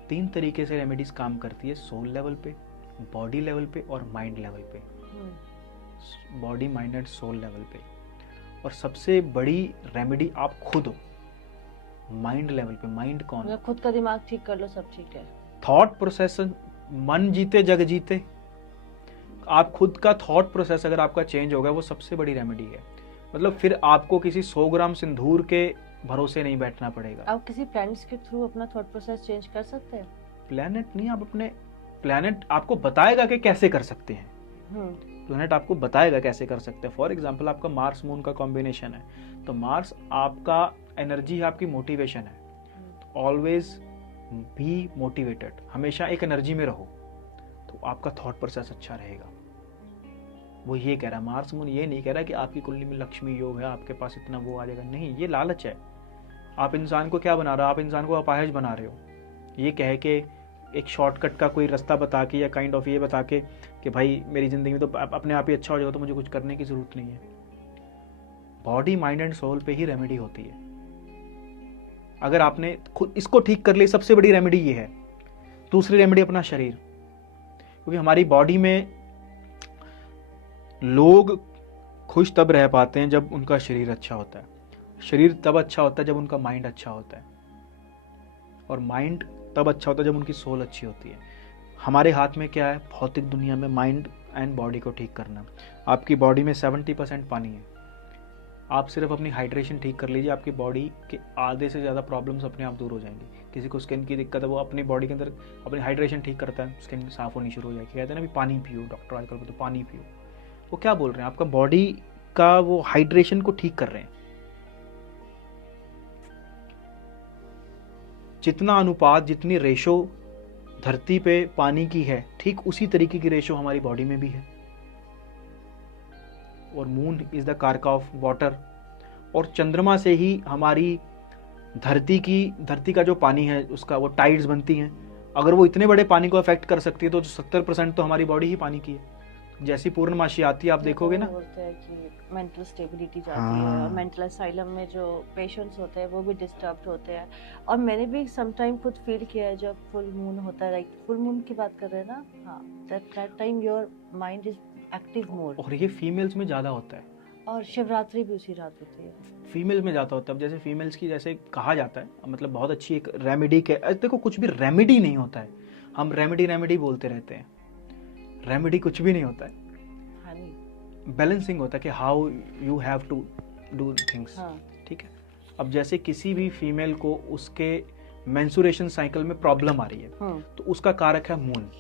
3 तरीके से रेमेडीज काम करती है, सोल लेवल पे, बॉडी लेवल पे और माइंड लेवल पे। Body, mind and soul level पे। और सबसे बड़ी रेमेडी आप खुद हो, माइंड लेवल पे। माइंड कौन? अगर खुद का दिमाग ठीक कर लो, सब ठीक है। थॉट प्रोसेस, मन जीते जग जीते। आप खुद का थॉट प्रोसेस अगर आपका चेंज होगा, वो सबसे बड़ी रेमेडी है। मतलब फिर आपको किसी 100 ग्राम सिंदूर के भरोसे नहीं बैठना पड़ेगा। आप किसी प्लैनेट्स के थ्रू अपना थॉट प्रोसेस चेंज कर सकते हैं। प्लैनेट नहीं, आप अपने, प्लैनेट आपको बताएगा कि कैसे कर सकते हैं। प्लैनेट आपको बताएगा कैसे कर सकते हैं। फॉर एग्जाम्पल, आपका मार्स मून का कॉम्बिनेशन है, तो मार्स आपका एनर्जी है, आपकी मोटिवेशन है। ऑलवेज बी मोटिवेटेड, हमेशा एक एनर्जी में रहो, तो आपका थॉट प्रोसेस अच्छा रहेगा। वो ये कह रहा है, मार्स मून ये नहीं कह रहा कि आपकी कुंडली में लक्ष्मी योग है, आपके पास इतना वो आ जाएगा। नहीं, ये लालच है। आप इंसान को क्या बना रहे हो? आप इंसान को अपाहिज बना रहे हो। ये कहे कि एक शॉर्टकट का कोई रास्ता बता के, या काइंड ऑफ ये बता के कि भाई मेरी ज़िंदगी में तो अपने आप ही अच्छा हो जाएगा, तो मुझे कुछ करने की ज़रूरत नहीं है। बॉडी, माइंड एंड सोल पे ही रेमेडी होती है। अगर आपने खुद इसको ठीक कर लिया, सबसे बड़ी रेमेडी ये है। दूसरी रेमेडी अपना शरीर, क्योंकि हमारी बॉडी में लोग खुश तब रह पाते हैं जब उनका शरीर अच्छा होता है। शरीर तब अच्छा होता है जब उनका माइंड अच्छा होता है, और माइंड तब अच्छा होता है जब उनकी सोल अच्छी होती है। हमारे हाथ में क्या है भौतिक दुनिया में? माइंड एंड बॉडी को ठीक करना। आपकी बॉडी में 70% पानी है। आप सिर्फ अपनी हाइड्रेशन ठीक कर लीजिए, आपकी बॉडी के आधे से ज़्यादा प्रॉब्लम्स अपने आप दूर हो जाएंगी। किसी को स्किन की दिक्कत है, वो अपनी बॉडी के अंदर अपनी हाइड्रेशन ठीक करता है, स्किन साफ होनी शुरू हो जाएगी। कहते हैं ना भी पानी पियो, डॉक्टर आजकल को तो पानी पियो। वो क्या बोल रहे हैं? आपका बॉडी का वो हाइड्रेशन को ठीक कर रहे हैं। जितना अनुपात, जितनी रेशो धरती पे पानी की है, ठीक उसी तरीके की रेशो हमारी बॉडी में भी है। और मून इज द कारका ऑफ वाटर, और चंद्रमा से ही हमारी धरती का जो पानी है उसका वो टाइड्स बनती हैं। अगर वो इतने बड़े पानी को अफेक्ट कर सकती है, तो 70% तो हमारी बॉडी ही पानी की है। जैसी पूर्णमासी आती है, आप देखोगे ना, बोलते हैं कि मेंटल स्टेबिलिटी जाती है, और मेंटल असाइलम में जो पेशेंट्स होते हैं वो भी डिस्टर्ब होते हैं। और मैंने भी समटाइम खुद फील किया है, जब फुल मून होता है, लाइक फुल मून की बात कर रहे हैं ना, हाँ, that time your mind is active mode. और ये फीमेल्स में ज़्यादा होता है, और शिवरात्रि भी उसी रात होती है। फीमेल्स में ज़्यादा होता है। अब जैसे फीमेल्स की, जैसे कहा जाता है, मतलब बहुत अच्छी एक रेमेडी के, देखो कुछ भी रेमेडी नहीं होता है। हम रेमेडी बोलते रहते हैं, रेमेडी कुछ भी नहीं होता है। बैलेंसिंग होता है कि how you have to do things. ठीक है। अब जैसे किसी भी फीमेल को उसके मेंसुरेशन साइकिल में प्रॉब्लम आ रही है, तो उसका कारक है मून।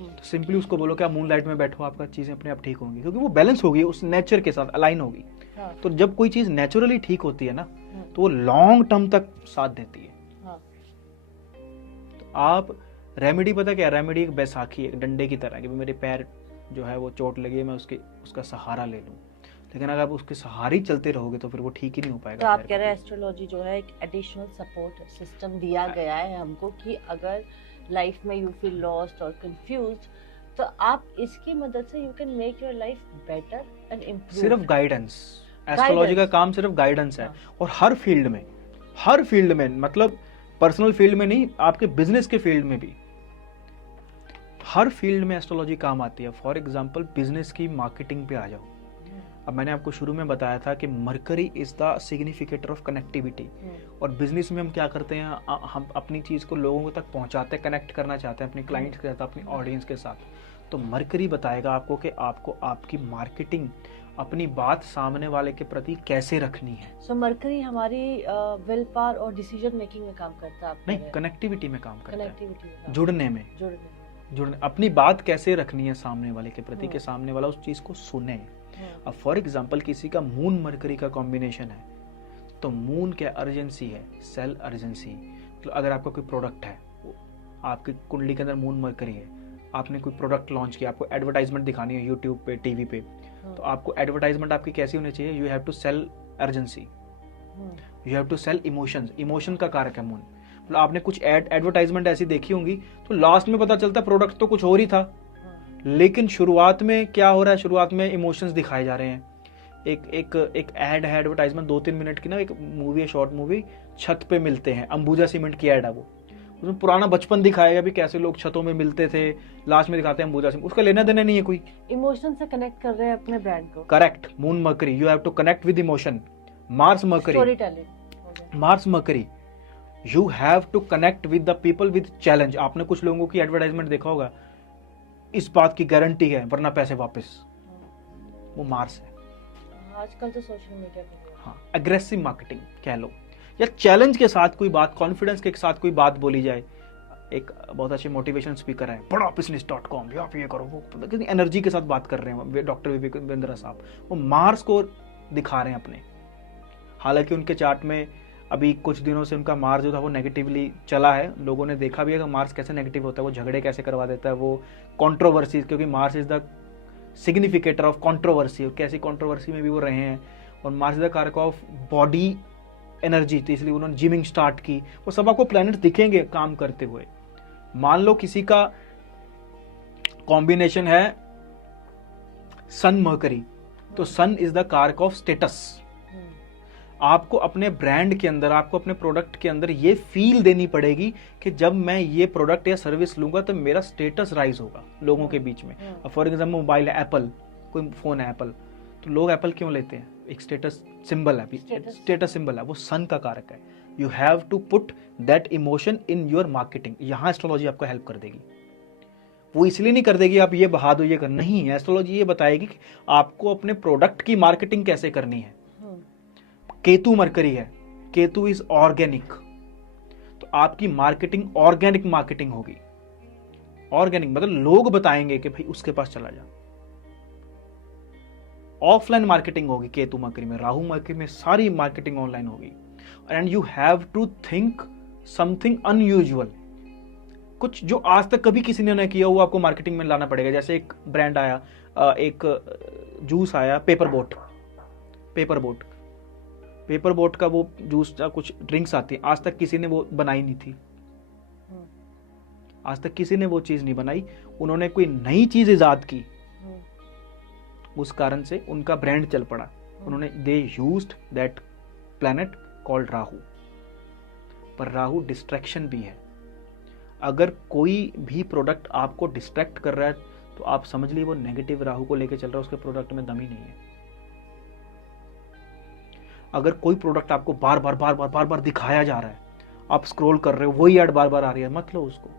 तो सिंपली उसको बोलो कि आप मून लाइट में बैठो, आपका चीज़ें अपने आप ठीक होंगी, क्योंकि वो बैलेंस होगी, उस नेचर के साथ अलाइन होगी। तो जब कोई चीज़ नेचुरली ठीक होती है ना, तो वो लॉन्ग टर्म तक साथ देती है। तो आप रेमेडी, पता क्या, रेमेडी एक बैसाखी, एक डंडे की तरह, कि मेरे पैर जो है वो चोट लगी है, मैं उसका सहारा ले लूँ। लेकिन अगर आप उसके सहारे ही चलते रहोगे तो फिर वो ठीक ही नहीं हो पाएगा। तो आप कह रहे हैं एस्ट्रोलॉजी जो है एक एडिशनल सपोर्ट सिस्टम दिया गया है हमको, कि अगर लाइफ में यू फील लॉस्ट और कंफ्यूज्ड, तो आप इसकी मदद से you can make your life better and improve. सिर्फ गाइडेंस, एस्ट्रोलॉजी का काम सिर्फ गाइडेंस है। और हर फील्ड में, मतलब पर्सनल फील्ड में नहीं, आपके बिजनेस के फील्ड में भी, हर फील्ड में एस्ट्रोलॉजी काम आती है। फॉर एग्जाम्पल बिजनेस की मार्केटिंग पे आ जाओ, अब मैंने आपको शुरू में बताया था कि mercury is the significator of connectivity, और बिजनेस में हम क्या करते हैं, हम अपनी चीज़ को लोगों तक पहुंचाते हैं, कनेक्ट करना चाहते हैं अपने क्लाइंट्स के साथ, अपनी ऑडियंस के साथ। तो मरकरी बताएगा आपको कि आपको आपकी मार्केटिंग, अपनी बात सामने वाले के प्रति कैसे रखनी है। सो मरकरी हमारी विल पावर और डिसीजन मेकिंग में काम करता है, आप कह रहे नहीं, हैं। कनेक्टिविटी में काम करता है, कनेक्टिविटी में काम जुड़ने में, जुड़ने, अपनी बात कैसे रखनी है सामने वाले के प्रति, कि सामने वाला उस चीज़ को सुने। अब फॉर एग्जाम्पल किसी का मून मरकरी का कॉम्बिनेशन है, तो मून क्या अर्जेंसी है, सेल अर्जेंसी। मतलब अगर आपका कोई प्रोडक्ट है, आपकी कुंडली के अंदर मून मरकरी है, आपने कोई प्रोडक्ट लॉन्च किया, आपको एडवर्टाइजमेंट दिखानी है यूट्यूब पे, टीवी पे, तो आपको एडवर्टाइजमेंट आपकी कैसी होनी चाहिए, you have to sell urgency, you have to sell emotions. Emotion का कारक है मून। मतलब आपने कुछ एडवर्टाइजमेंट ऐसी देखी होंगी, तो लास्ट में पता चलता प्रोडक्ट तो कुछ और ही था, लेकिन शुरुआत में क्या हो रहा है, शुरुआत में इमोशंस दिखाए जा रहे हैं। एक ऐड है, एडवर्टाइजमेंट 2-3 मिनट की ना, एक मूवी है, शॉर्ट मूवी, छत पे मिलते हैं, अंबुजा सीमेंट की ऐड है वो। उसमें पुराना बचपन दिखाएगा भी, कैसे लोग छतों में मिलते थे, लास्ट में दिखाते हैं अंबुजा सीमेंट। उसका लेना देना नहीं है कोई, इमोशन से कनेक्ट कर रहे हैं अपने ब्रांड को। Correct. Moon Mercury, you have to connect with emotion. Mars Mercury, story telling. Mars Mercury, you have to connect with the people with challenge. आपने कुछ लोगों की एडवर्टाइजमेंट देखा होगा, इस बात की गारंटी है वरना पैसे वापस, वो मार्स है। आजकल तो सोशल मीडिया पे हाँ, एग्रेसिव मार्केटिंग कह लो, या चैलेंज के साथ कोई बात, कॉन्फिडेंस के साथ कोई बात बोली जाए। एक बहुत अच्छे मोटिवेशन स्पीकर है, बड़ा business.com, आप ये करो, वो कितनी एनर्जी के साथ बात कर रहे हैं डॉक्टर विवेक बिंद्रा साहब, वो मार्स को दिखा रहे हैं अपने। हालांकि उनके चार्ट में अभी कुछ दिनों से उनका मार्स जो था वो नेगेटिवली चला है, लोगों ने देखा भी है कि मार्स कैसे नेगेटिव होता है, वो झगड़े कैसे करवा देता है, वो कंट्रोवर्सी, क्योंकि Mars is the significator of controversy, और कैसी कंट्रोवर्सी में भी वो रहे हैं। और मार्स इज द कारक ऑफ बॉडी एनर्जी, तो इसलिए उन्होंने जिमिंग स्टार्ट की। वो सब आपको प्लैनेट दिखेंगे काम करते हुए। मान लो किसी का कॉम्बिनेशन है सन मरकरी, तो सन इज द कारक ऑफ स्टेटस। आपको अपने ब्रांड के अंदर, आपको अपने प्रोडक्ट के अंदर ये फील देनी पड़ेगी कि जब मैं ये प्रोडक्ट या सर्विस लूंगा तो मेरा स्टेटस राइज होगा लोगों के बीच में। फॉर एग्जाम्पल मोबाइल है, एप्पल, कोई फोन है एप्पल, तो लोग एप्पल क्यों लेते हैं, एक स्टेटस सिंबल है, स्टेटस सिंबल है, वो सन का कारक है। You have to put that emotion in your marketing. यहाँ एस्ट्रोलॉजी आपको हेल्प कर देगी। वो इसलिए नहीं कर देगी आप ये बहा दो, ये कर, नहीं, एस्ट्रोलॉजी ये बताएगी कि आपको अपने प्रोडक्ट की मार्केटिंग कैसे करनी है। केतु मरकरी है, केतु इज ऑर्गेनिक, तो आपकी मार्केटिंग ऑर्गेनिक मार्केटिंग होगी। ऑर्गेनिक मतलब लोग बताएंगे कि भाई उसके पास चला जा। ऑफलाइन मार्केटिंग होगी केतु मरकरी में। राहु मरकरी में सारी मार्केटिंग ऑनलाइन होगी। And you have to think something unusual, कुछ जो आज तक कभी किसी ने नहीं किया, वो आपको मार्केटिंग में लाना पड़ेगा। जैसे एक ब्रांड आया, एक जूस आया, पेपर बोट का वो जूस, कुछ ड्रिंक्स आती है, आज तक किसी ने वो बनाई नहीं थी, आज तक किसी ने वो चीज नहीं बनाई। उन्होंने कोई नई चीज इजाद की, उस कारण से उनका ब्रांड चल पड़ा। उन्होंने they used that planet called Rahu. पर राहु डिस्ट्रैक्शन भी है। अगर कोई भी प्रोडक्ट आपको डिस्ट्रैक्ट कर रहा है तो आप समझ लीजिए वो नेगेटिव राहु को लेकर चल रहा है, उसके प्रोडक्ट में दम ही नहीं है। अगर कोई प्रोडक्ट आपको बार बार दिखाया जा रहा है, आप स्क्रॉल कर रहे हो, वही ऐड बार बार आ रही है, मत लो उसको।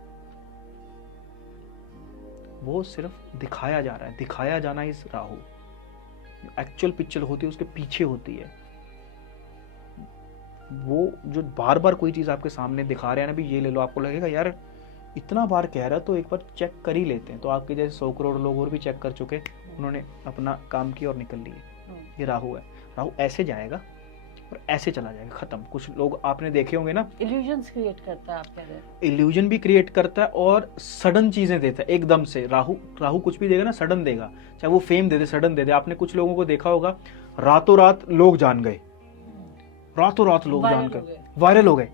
वो सिर्फ दिखाया जा रहा है, दिखाया जाना इस राहु। एक्चुअल पिक्चर होती है उसके पीछे होती है। वो जो बार बार कोई चीज आपके सामने दिखा रहे हैं ना, भी ये ले लो, आपको लगेगा यार इतना बार कह रहा है तो एक बार चेक कर ही लेते हैं। तो आपके जैसे 100 करोड़ लोग और भी चेक कर चुके, उन्होंने अपना काम किया और निकल लिए। ये राहु है। राहु ऐसे जाएगा और ऐसे चला जाएगा, खत्म। कुछ लोग आपने देखे होंगे ना, इल्यूजन्स क्रिएट करता है, आप कह रहे हैं। इल्यूजन भी क्रिएट करता है और सडन चीजें देता है एकदम से। राहु कुछ भी देगा ना, सडन देगा। चाहे वो फेम दे दे, सडन दे दे। आपने कुछ लोगों को देखा होगा, रातों रात लोग जान गए, रातों रात लोग जान गए, वायरल हो गए।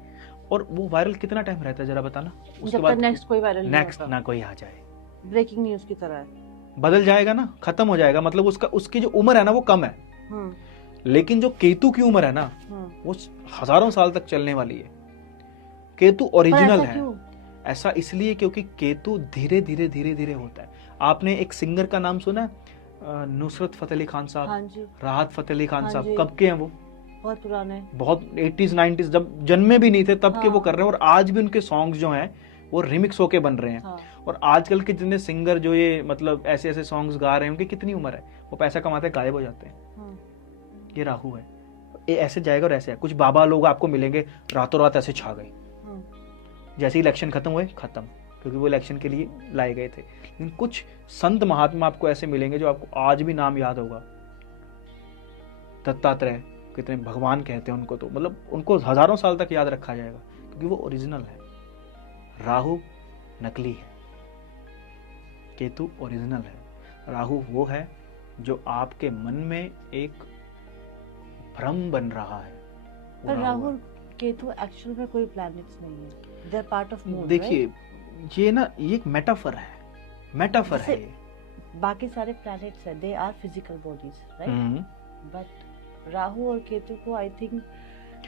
और वो वायरल कितना टाइम रहता है जरा बताना, उसके बाद नेक्स्ट कोई वायरल नेक्स्ट ना कोई आ जाए, ब्रेकिंग न्यूज की तरह है, बदल जाएगा ना, खत्म हो जाएगा। मतलब उसकी जो उम्र है ना वो कम है। लेकिन जो केतु की उम्र है ना वो हजारों साल तक चलने वाली है। केतु ओरिजिनल है। ऐसा इसलिए क्योंकि केतु धीरे धीरे होता है। आपने एक सिंगर का नाम सुना है, नुसरत फतेह अली खान साहब, हाँ जी, राहत फतेह अली खान हाँ साहब, जी। कब के हैं वो? बहुत पुराने। बहुत 80s 90s, जब जन्मे भी नहीं थे तब के वो हाँ। कर रहे हैं, और आज भी उनके सॉन्ग्स जो हैं वो रिमिक्स होके बन रहे हैं। हाँ। और आजकल के जितने सिंगर जो ये मतलब ऐसे ऐसे सॉन्ग्स गा रहे हैं, उनकी कितनी उम्र है, वो पैसा कमाते हैं गायब हो जाते हैं। हाँ। ये राहु है, ये ऐसे जाएगा और ऐसे है। कुछ बाबा लोग आपको मिलेंगे रातों रात ऐसे छा गए, हाँ। जैसे ही इलेक्शन खत्म हुए खत्म, क्योंकि वो इलेक्शन के लिए लाए गए थे। लेकिन कुछ संत महात्मा आपको ऐसे मिलेंगे जो आपको आज भी नाम याद होगा। दत्तात्रेय, कितने भगवान कहते हैं उनको, तो मतलब उनको हजारों साल तक याद रखा जाएगा, क्योंकि वो ओरिजिनल है। राहु नकली है, केतु ओरिजिनल है। राहु वो है जो आपके मन में एक भ्रम बन रहा है, वो पर राहु राहु है। और केतु एक्चुअल में कोई प्लैनेट्स नहीं है, they are part of moon. देखिए ये ना, ये एक मेटाफर है, मेटाफर है जैसे ये। बाकी सारे प्लैनेट्स है, they are physical bodies, right? Hmm. But Rahu और केतु को आई थिंक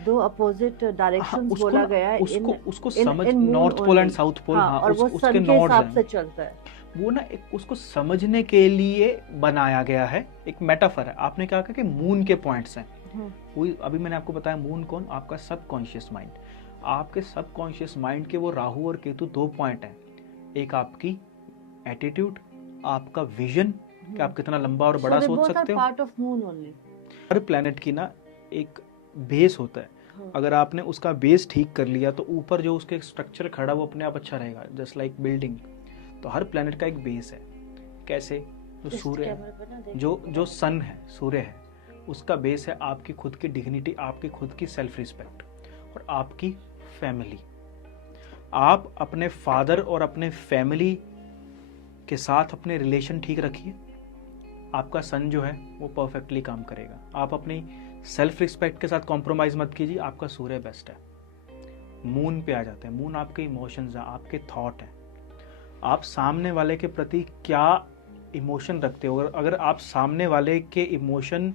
दो अपोजिट डायरेक्शंस उसको बोला ना- गया है। उसको समझ, in moon north pole and only। South pole, हाँ, हाँ, और वो उसके सन के नोड्स हिसाब हैं। से चलता है। वो ना एक उसको समझने के लिए बनाया गया है, एक मेटाफर है। आपने क्या कहा कि मून के पॉइंट्स हैं, वही अभी मैंने आपको बताया। मून कौन? आपका सबकॉन्शियस माइंड। आपके सबकॉन्शियस माइंड के वो राहु और केतु 2 पॉइंट हैं। एक आपकी एटीट्यूड, आपका विजन, कि आप कितना लंबा और बड़ा सोच सकते हो। Part of moon only. Her planet की ना एक बेस होता है, अगर आपने उसका बेस ठीक कर लिया तो ऊपर जो उसके स्ट्रक्चर खड़ा वो अपने आप अच्छा रहेगा, जस्ट लाइक बिल्डिंग। तो हर प्लेनेट का एक बेस है। कैसे? जो सूर्य है, जो सन है, सूर्य है, उसका बेस है आपकी खुद की डिग्निटी, आपकी खुद की सेल्फ रिस्पेक्ट और आपकी फैमिली। आप अपने फादर और अपने फैमिली के साथ अपने रिलेशन ठीक रखिए, आपका सन जो है वो परफेक्टली काम करेगा। आप अपनी सेल्फ रिस्पेक्ट के साथ कॉम्प्रोमाइज मत कीजिए, आपका सूर्य बेस्ट है। मून पे आ जाते हैं। मून आपके इमोशंस है, आपके थॉट है, आप सामने वाले के प्रति क्या इमोशन रखते हो। अगर आप सामने वाले के इमोशन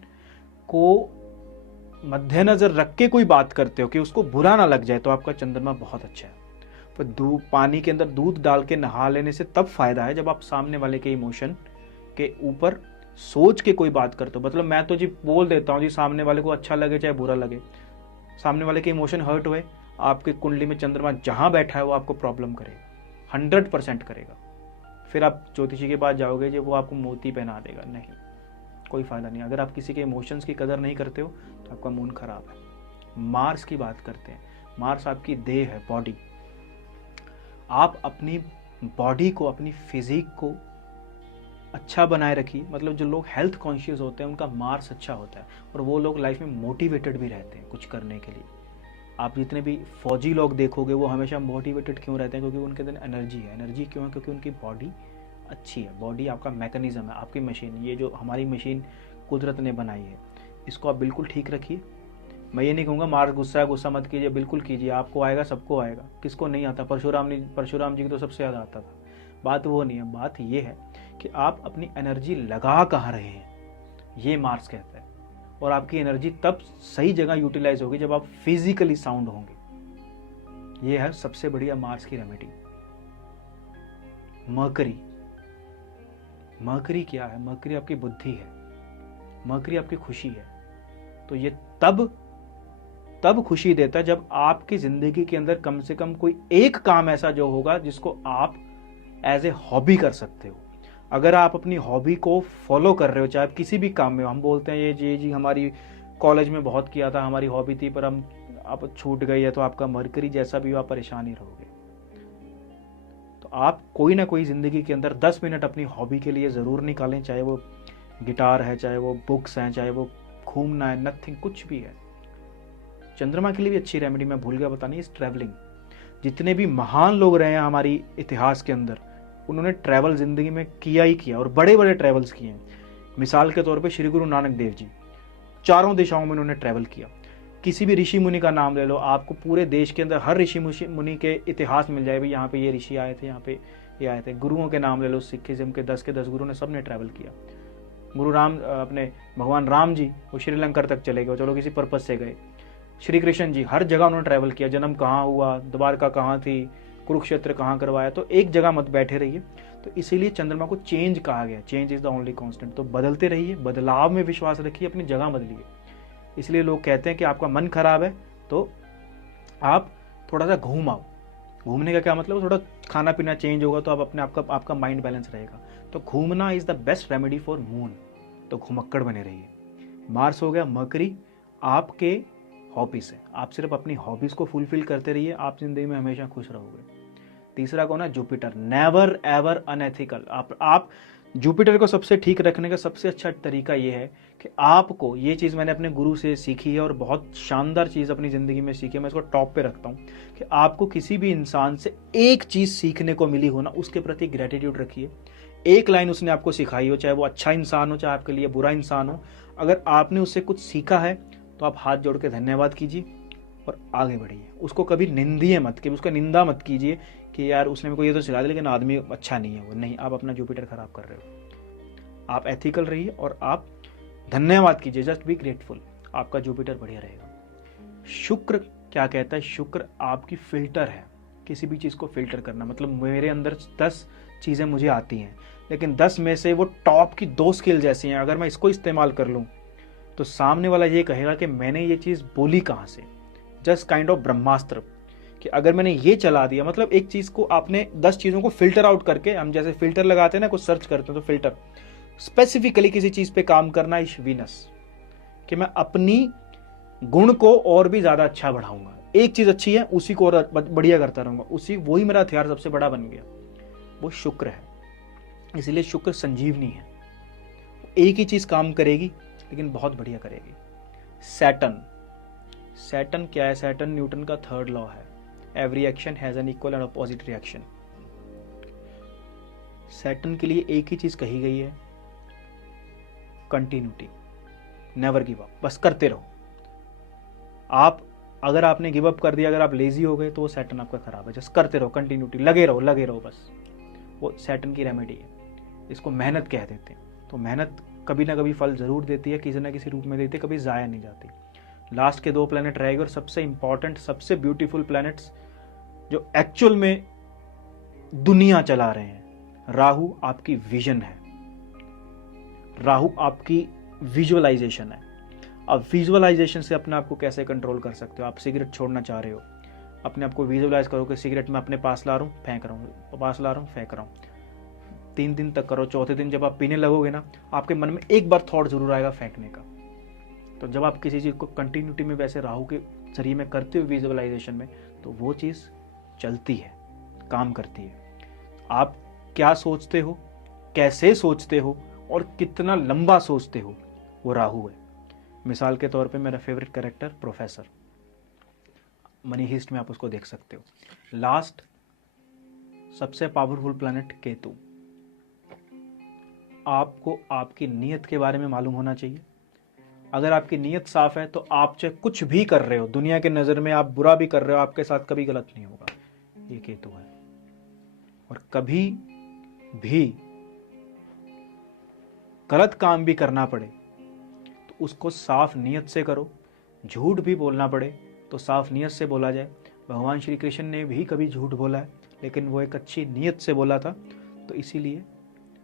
को मद्देनजर रख के कोई बात करते हो कि उसको बुरा ना लग जाए, तो आपका चंद्रमा बहुत अच्छा है। पर पानी के अंदर दूध डाल के नहा लेने से तब फायदा है जब आप सामने वाले के इमोशन के ऊपर सोच के कोई बात करते हो। मतलब मैं तो जी बोल देता हूँ जी, सामने वाले को अच्छा लगे चाहे बुरा लगे, सामने वाले के इमोशन हर्ट हुए, आपकी कुंडली में चंद्रमा जहां बैठा है वो आपको प्रॉब्लम करेगा, 100% करेगा। फिर आप ज्योतिषी के पास जाओगे जो वो आपको मोती पहना देगा, नहीं, कोई फायदा नहीं। अगर आप किसी के इमोशंस की कदर नहीं करते हो तो आपका मूड खराब है। मार्स की बात करते हैं। मार्स आपकी देह है, बॉडी। आप अपनी बॉडी को, अपनी फिजिक को अच्छा बनाए रखिए। मतलब जो लोग हेल्थ कॉन्शियस होते हैं उनका मार्स अच्छा होता है, और वो लोग लाइफ में मोटिवेटेड भी रहते हैं कुछ करने के लिए। आप जितने भी फौजी लोग देखोगे वो हमेशा मोटिवेटेड क्यों रहते हैं? क्योंकि उनके अंदर एनर्जी है। एनर्जी क्यों है? क्योंकि उनकी बॉडी अच्छी है। बॉडी आपका मैकेनिज्म है, आपकी मशीन। ये जो हमारी मशीन कुदरत ने बनाई है, इसको आप बिल्कुल ठीक रखिए। मैं ये नहीं कहूँगा मार्स गुस्सा है, गुस्सा मत कीजिए, बिल्कुल कीजिए। आपको आएगा, सबको आएगा, किसको नहीं आता? परशुराम जी को तो सबसे ज़्यादा आता था। बात वो नहीं है, बात ये है कि आप अपनी एनर्जी लगा कहाँ रहे हैं, ये मार्स कहता है। और आपकी एनर्जी तब सही जगह यूटिलाइज होगी जब आप फिजिकली साउंड होंगे। ये है सबसे बढ़िया मार्स की रेमेडी। मरकरी, मरकरी क्या है? मरकरी आपकी बुद्धि है, मरकरी आपकी खुशी है। तो ये तब खुशी देता है जब आपकी जिंदगी के अंदर कम से कम कोई एक काम ऐसा जो होगा जिसको आप एज ए हॉबी कर सकते हो। अगर आप अपनी हॉबी को फॉलो कर रहे हो, चाहे आप किसी भी काम में, हम बोलते हैं ये जी हमारी कॉलेज में बहुत किया था, हमारी हॉबी थी, पर हम आप छूट गई है, तो आपका मरकरी जैसा भी हो आप परेशान ही रहोगे। तो आप कोई ना कोई जिंदगी के अंदर 10 मिनट अपनी हॉबी के लिए ज़रूर निकालें, चाहे वो गिटार है, चाहे वो बुक्स हैं, चाहे वो घूमना है, नथिंग, कुछ भी है। चंद्रमा के लिए भी अच्छी रेमेडी मैं भूल गया बतानी, इस ट्रैवलिंग। जितने भी महान लोग रहे हैं हमारी इतिहास के अंदर, उन्होंने ट्रैवल जिंदगी में किया ही किया, और बड़े बड़े ट्रैवल्स किए हैं। मिसाल के तौर पे श्री गुरु नानक देव जी, चारों दिशाओं में उन्होंने ट्रैवल किया। किसी भी ऋषि मुनि का नाम ले लो, आपको पूरे देश के अंदर हर ऋषि मुनि के इतिहास मिल जाए, भाई यहाँ पे ये ऋषि आए थे, यहाँ पे ये आए थे। गुरुओं के नाम ले लो, सिखिज्म के 10 गुरु ने, सब ने ट्रैवल किया। गुरु राम, अपने भगवान राम जी, वो श्रीलंका तक चले गए, चलो किसी पर्पज से गए। श्री कृष्ण जी, हर जगह उन्होंने ट्रैवल किया। जन्म कहाँ हुआ, द्वारका कहाँ थी, कुरुक्षेत्र कहाँ करवाया। तो एक जगह मत बैठे रहिए। तो इसीलिए चंद्रमा को चेंज कहा गया, change is the only constant. तो बदलते रहिए, बदलाव में विश्वास रखिए, अपनी जगह बदलिए। इसलिए लोग कहते हैं कि आपका मन खराब है तो आप थोड़ा सा घूम आओ। घूमने का क्या मतलब, थोड़ा खाना पीना चेंज होगा तो आप अपने आपका माइंड बैलेंस रहेगा। तो घूमना is the best remedy for moon. तो घुमक्कड़ बने रहिए। मार्स हो गया मरकरी, आपके हॉबीज है, आप सिर्फ अपनी हॉबीज को फुलफिल करते रहिए, आप जिंदगी में हमेशा खुश रहोगे। तीसरा कौन है, जुपिटर, नेवर एवर अनएथिकल। आप जुपिटर को सबसे ठीक रखने का सबसे अच्छा तरीका ये है कि आपको, ये चीज़ मैंने अपने गुरु से सीखी है और बहुत शानदार चीज़ अपनी ज़िंदगी में सीखी है, मैं इसको टॉप पे रखता हूँ, कि आपको किसी भी इंसान से एक चीज़ सीखने को मिली हो ना, उसके प्रति ग्रेटिट्यूड रखिए। एक लाइन उसने आपको सिखाई हो, चाहे वो अच्छा इंसान हो, चाहे आपके लिए बुरा इंसान हो, अगर आपने उससे कुछ सीखा है तो आप हाथ जोड़ के धन्यवाद कीजिए और आगे बढ़िए। उसको कभी निंदिए मत, कि उसका निंदा मत कीजिए कि यार उसने मेरे को ये तो सिखा दिया लेकिन आदमी अच्छा नहीं है वो। नहीं, आप अपना जुपिटर खराब कर रहे हो। आप एथिकल रहिए और आप धन्यवाद कीजिए, जस्ट बी ग्रेटफुल, आपका जुपिटर बढ़िया रहेगा। शुक्र क्या कहता है, शुक्र आपकी फिल्टर है, किसी भी चीज़ को फिल्टर करना। मतलब मेरे अंदर 10 चीज़ें मुझे आती हैं, लेकिन 10 में से वो टॉप की 2 स्किल्स ऐसी हैं, अगर मैं इसको इस्तेमाल कर लूँ तो सामने वाला ये कहेगा कि मैंने ये चीज़ बोली कहाँ से। जस्ट काइंड ऑफ ब्रह्मास्त्र, कि अगर मैंने ये चला दिया, मतलब एक चीज़ को आपने 10 चीज़ों को फिल्टर आउट करके, हम जैसे फिल्टर लगाते हैं ना, कुछ सर्च करते हैं तो फिल्टर, स्पेसिफिकली किसी चीज़ पे काम करना इस वीनस, कि मैं अपनी गुण को और भी ज़्यादा अच्छा बढ़ाऊंगा। एक चीज़ अच्छी है उसी को और बढ़िया करता रहूंगा, वही मेरा हथियार सबसे बड़ा बन गया, वो शुक्र है। इसलिए शुक्र संजीवनी है, एक ही चीज़ काम करेगी लेकिन बहुत बढ़िया करेगी। सैटर्न क्या है, सैटर्न न्यूटन का 3rd लॉ है, every action has an equal and opposite reaction. Saturn के लिए एक ही चीज कही गई है, कंटिन्यूटी, नेवर गिव अप, बस करते रहो। आप अगर आपने गिव अप कर दिया, अगर आप लेजी हो गए तो वो सैटर्न आपका खराब है। जस्ट करते रहो, कंटिन्यूटी, लगे रहो बस, वो सैटर्न की रेमेडी है। इसको मेहनत कह देते हैं। तो मेहनत कभी ना कभी फल जरूर देती है, किसी ना किसी रूप में देती है, कभी जाया नहीं जाती। लास्ट के 2 प्लैनेट रहेंगे और सबसे इंपॉर्टेंट, सबसे ब्यूटीफुल प्लैनेट्स जो एक्चुअल में दुनिया चला रहे हैं। राहु आपकी विजन है, राहु आपकी विजुअलाइजेशन है। अब विजुअलाइजेशन से अपने आप को कैसे कंट्रोल कर सकते हो। आप सिगरेट छोड़ना चाह रहे हो, अपने आप को विजुअलाइज करो कि सिगरेट मैं अपने पास ला रहा हूँ, फेंक रहा हूँ, पास ला रहा हूँ, फेंक रहा हूँ। 3 दिन तक करो, चौथे दिन जब आप पीने लगोगे ना, आपके मन में एक बार थॉट जरूर आएगा फेंकने का। तो जब आप किसी चीज़ को कंटिन्यूटी में वैसे राहु के जरिए में करते हो विजुअलाइजेशन में, तो वो चीज़ चलती है, काम करती है। आप क्या सोचते हो, कैसे सोचते हो और कितना लंबा सोचते हो, वो राहु है। मिसाल के तौर पे मेरा favourite character professor, Money Heist में आप उसको देख सकते हो। लास्ट सबसे पावरफुल प्लैनेट केतु। आपको आपकी नीयत के बारे में मालूम होना चाहिए। अगर आपकी नीयत साफ है तो आप चाहे कुछ भी कर रहे हो, दुनिया के नज़र में आप बुरा भी कर रहे हो, आपके साथ कभी गलत नहीं होगा। ये केतु है। और कभी भी गलत काम भी करना पड़े तो उसको साफ नीयत से करो। झूठ भी बोलना पड़े तो साफ नीयत से बोला जाए। भगवान श्री कृष्ण ने भी कभी झूठ बोला है, लेकिन वो एक अच्छी नीयत से बोला था, तो इसीलिए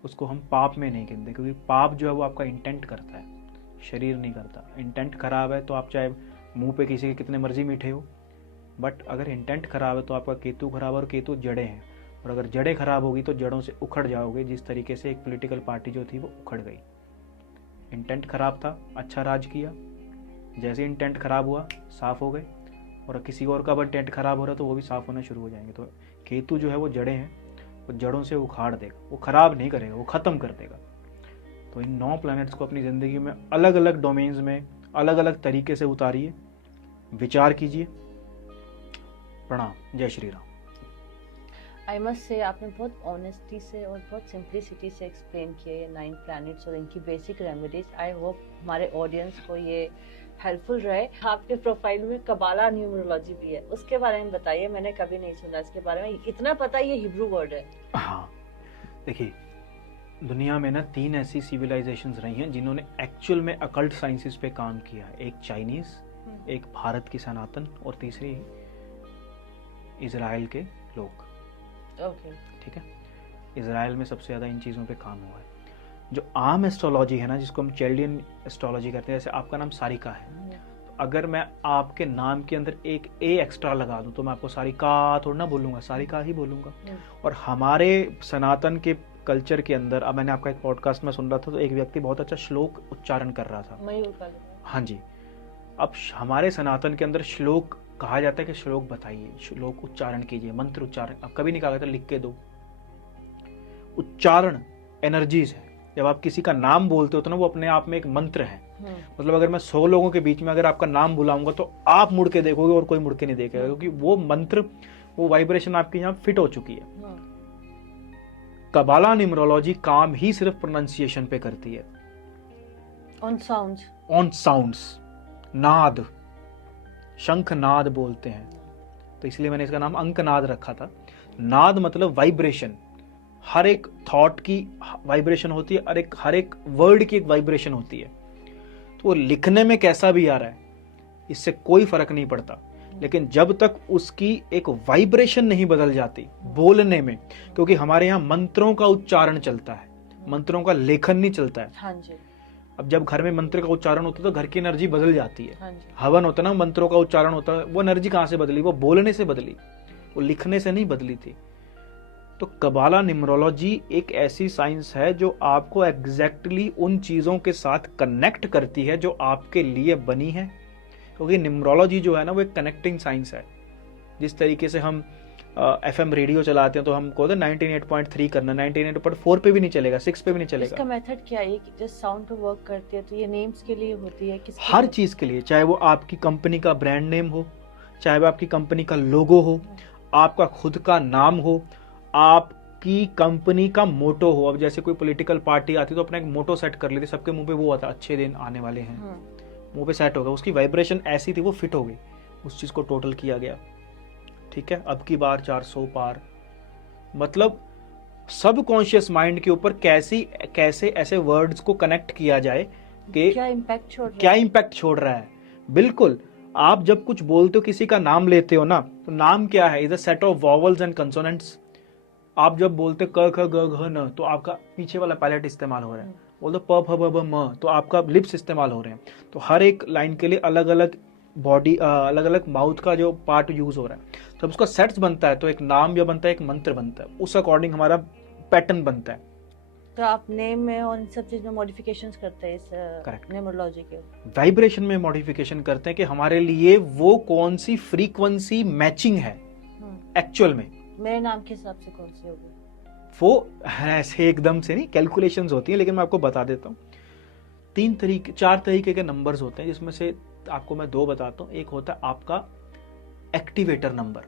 उसको हम पाप में नहीं गिनते, क्योंकि पाप जो है वो आपका इंटेंट करता है, शरीर नहीं करता। इंटेंट खराब है तो आप चाहे मुंह पे किसी के कितने मर्जी मीठे हो, बट अगर इंटेंट खराब है तो आपका केतु खराब है। और केतु जड़ें हैं, और अगर जड़ें खराब होगी तो जड़ों से उखड़ जाओगे, जिस तरीके से एक पॉलिटिकल पार्टी जो थी वो उखड़ गई। इंटेंट खराब था, अच्छा राज किया, जैसे इंटेंट खराब हुआ साफ हो गए, और किसी और का भी इंटेंट खराब हो रहा है तो वो भी साफ होना शुरू हो जाएंगे। तो केतु जो है वो जड़ें हैं, वो जड़ों से उखाड़ देगा, वो खराब नहीं करेगा, वो खत्म कर देगा। तो इन 9 प्लैनेट्स को अपनी ज़िंदगी में अलग अलग डोमेन्स में अलग अलग तरीके से उतारिए, विचार कीजिए। प्रणाम, जय Shri Ram. I must say आपने बहुत ऑनेस्टी से और बहुत सिंप्लिसिटी से एक्सप्लेन किए ये 9 प्लैनेट्स और इनकी बेसिक रेमेडीज। आई होप हमारे ऑडियंस को ये हेल्पफुल रहे। आपके प्रोफाइल में कबाला न्यूमरोलॉजी भी है, उसके बारे में बताइए, मैंने कभी नहीं सुना इसके बारे में। इतना पता ये हिब्रू वर्ड है। हाँ, देखिए दुनिया में ना 3 ऐसी सिविलाइजेशंस रही हैं जिन्होंने एक्चुअल में अकल्ट साइंसेस पे काम किया है। एक चाइनीज, एक भारत की सनातन, और तीसरी इजराइल के लोग। ओके, ठीक है। इजराइल में सबसे ज़्यादा इन चीज़ों पे काम हुआ है। जो आम एस्ट्रोलॉजी है ना, जिसको हम चैल्डियन एस्ट्रोलॉजी करते हैं, जैसे आपका नाम सारिका है, तो अगर मैं आपके नाम के अंदर एक ए एक्स्ट्रा लगा दूं तो मैं आपको सारिका थोड़ा ना बोलूँगा, सारिका ही बोलूँगा। और हमारे सनातन के कल्चर के अंदर, अब मैंने आपका एक पॉडकास्ट में सुन रहा था, तो एक व्यक्ति बहुत अच्छा श्लोक उच्चारण कर रहा था। हाँ जी। अब हमारे सनातन के अंदर श्लोक कहा जाता है कि श्लोक बताइए, श्लोक उच्चारण कीजिए, मंत्र उच्चारण। अब कभी नहीं कहा जाता लिख के दो। उच्चारण एनर्जीज है। जब आप किसी का नाम बोलते हो तो ना वो अपने आप में एक मंत्र है। मतलब अगर मैं 100 लोगों के बीच में अगर आपका नाम बुलाऊंगा तो आप मुड़ के देखोगे और कोई मुड़ के नहीं देखेगा, क्योंकि वो मंत्र, वो वाइब्रेशन आपके यहाँ फिट हो चुकी है। कबाला न्यूमरोलॉजी काम ही सिर्फ प्रोनाउंसिएशन पे करती है, ऑन साउंड्स, नाद, शंख नाद बोलते हैं, तो इसलिए मैंने इसका नाम अंकनाद रखा था। नाद मतलब वाइब्रेशन, हर एक थॉट की वाइब्रेशन होती है, हर एक वर्ड की एक वाइब्रेशन होती है। तो वो लिखने में कैसा भी आ रहा है इससे कोई फर्क नहीं पड़ता, लेकिन जब तक उसकी एक वाइब्रेशन नहीं बदल जाती बोलने में, क्योंकि हमारे यहाँ मंत्रों का उच्चारण चलता है, मंत्रों का लेखन नहीं चलता है। हाँ जी। अब जब घर में मंत्र का उच्चारण होता है तो घर की एनर्जी बदल जाती है। हाँ जी। हवन होता है ना, मंत्रों का उच्चारण होता है, वो एनर्जी कहाँ से बदली? वो बोलने से बदली, वो लिखने से नहीं बदली थी। तो कबाला न्यूमरोलॉजी एक ऐसी साइंस है जो आपको एग्जैक्टली उन चीज़ों के साथ कनेक्ट करती है जो आपके लिए बनी है, क्योंकि न्यूमरोलॉजी जो है ना वो एक कनेक्टिंग साइंस है। जिस तरीके से हम FM रेडियो चलाते हैं तो हम कहते हैं 98.3 करना, 98.4 पे भी नहीं चलेगा, 6 पे भी नहीं चलेगा। इसका मेथड क्या है कि जस्ट साउंड पे वर्क करती है, तो ये नेम्स के लिए होती है, किसके हर लिए? चीज़ के लिए, चाहे वो आपकी कंपनी का ब्रांड नेम हो, चाहे वो आपकी कंपनी का लोगो हो, आपका खुद का नाम हो, आपकी कंपनी का मोटो हो। अब जैसे कोई पॉलिटिकल पार्टी आती तो अपना एक मोटो सेट कर लेती, सबके मुंह पे वो आता, अच्छे दिन आने वाले हैं, मुंह पे सेट होगा, उसकी वाइब्रेशन ऐसी थी वो फिट हो गई, उस चीज़ को टोटल किया गया। ठीक है, अब की बार 400 पार, मतलब सब कॉन्शियस माइंड के ऊपर कैसे ऐसे वर्ड्स को कनेक्ट किया जाए कि क्या इम्पैक्ट छोड़ रहा है। बिल्कुल, आप जब कुछ बोलते हो, किसी का नाम लेते हो ना, तो नाम क्या है? Is a set of vowels and consonants. आप जब बोलते क ख ग घ न, तो आपका पीछे वाला पैलेट इस्तेमाल हो रहा है। बोल दो प फ ब ब म, तो आपका लिप्स इस्तेमाल हो रहे हैं। तो हर एक लाइन के लिए अलग अलग बॉडी, अलग अलग माउथ का जो पार्ट यूज हो रहा है, जब उसका सेट्स बनता है तो एक नाम या बनता है, एक मंत्र बनता है, उस अकॉर्डिंग हमारा पैटर्न बनता है। तो आप नेम में और इन सब चीज में मॉडिफिकेशंस करते हैं इस करेक्ट, न्यूमरोलॉजी के वाइब्रेशन में मॉडिफिकेशन करते हैं कि हमारे लिए वो कौन सी फ्रीक्वेंसी मैचिंग है एक्चुअल में। मेरे नाम के हिसाब से कौन सी होगी? वो ऐसे एकदम से नहीं, कैलकुलेशंस होती हैं, लेकिन मैं आपको बता देता हूँ। 4 तरीके के नंबर्स होते हैं, जिसमें से आपको मैं 2 बताता हूँ। एक होता है आपका एक्टिवेटर नंबर।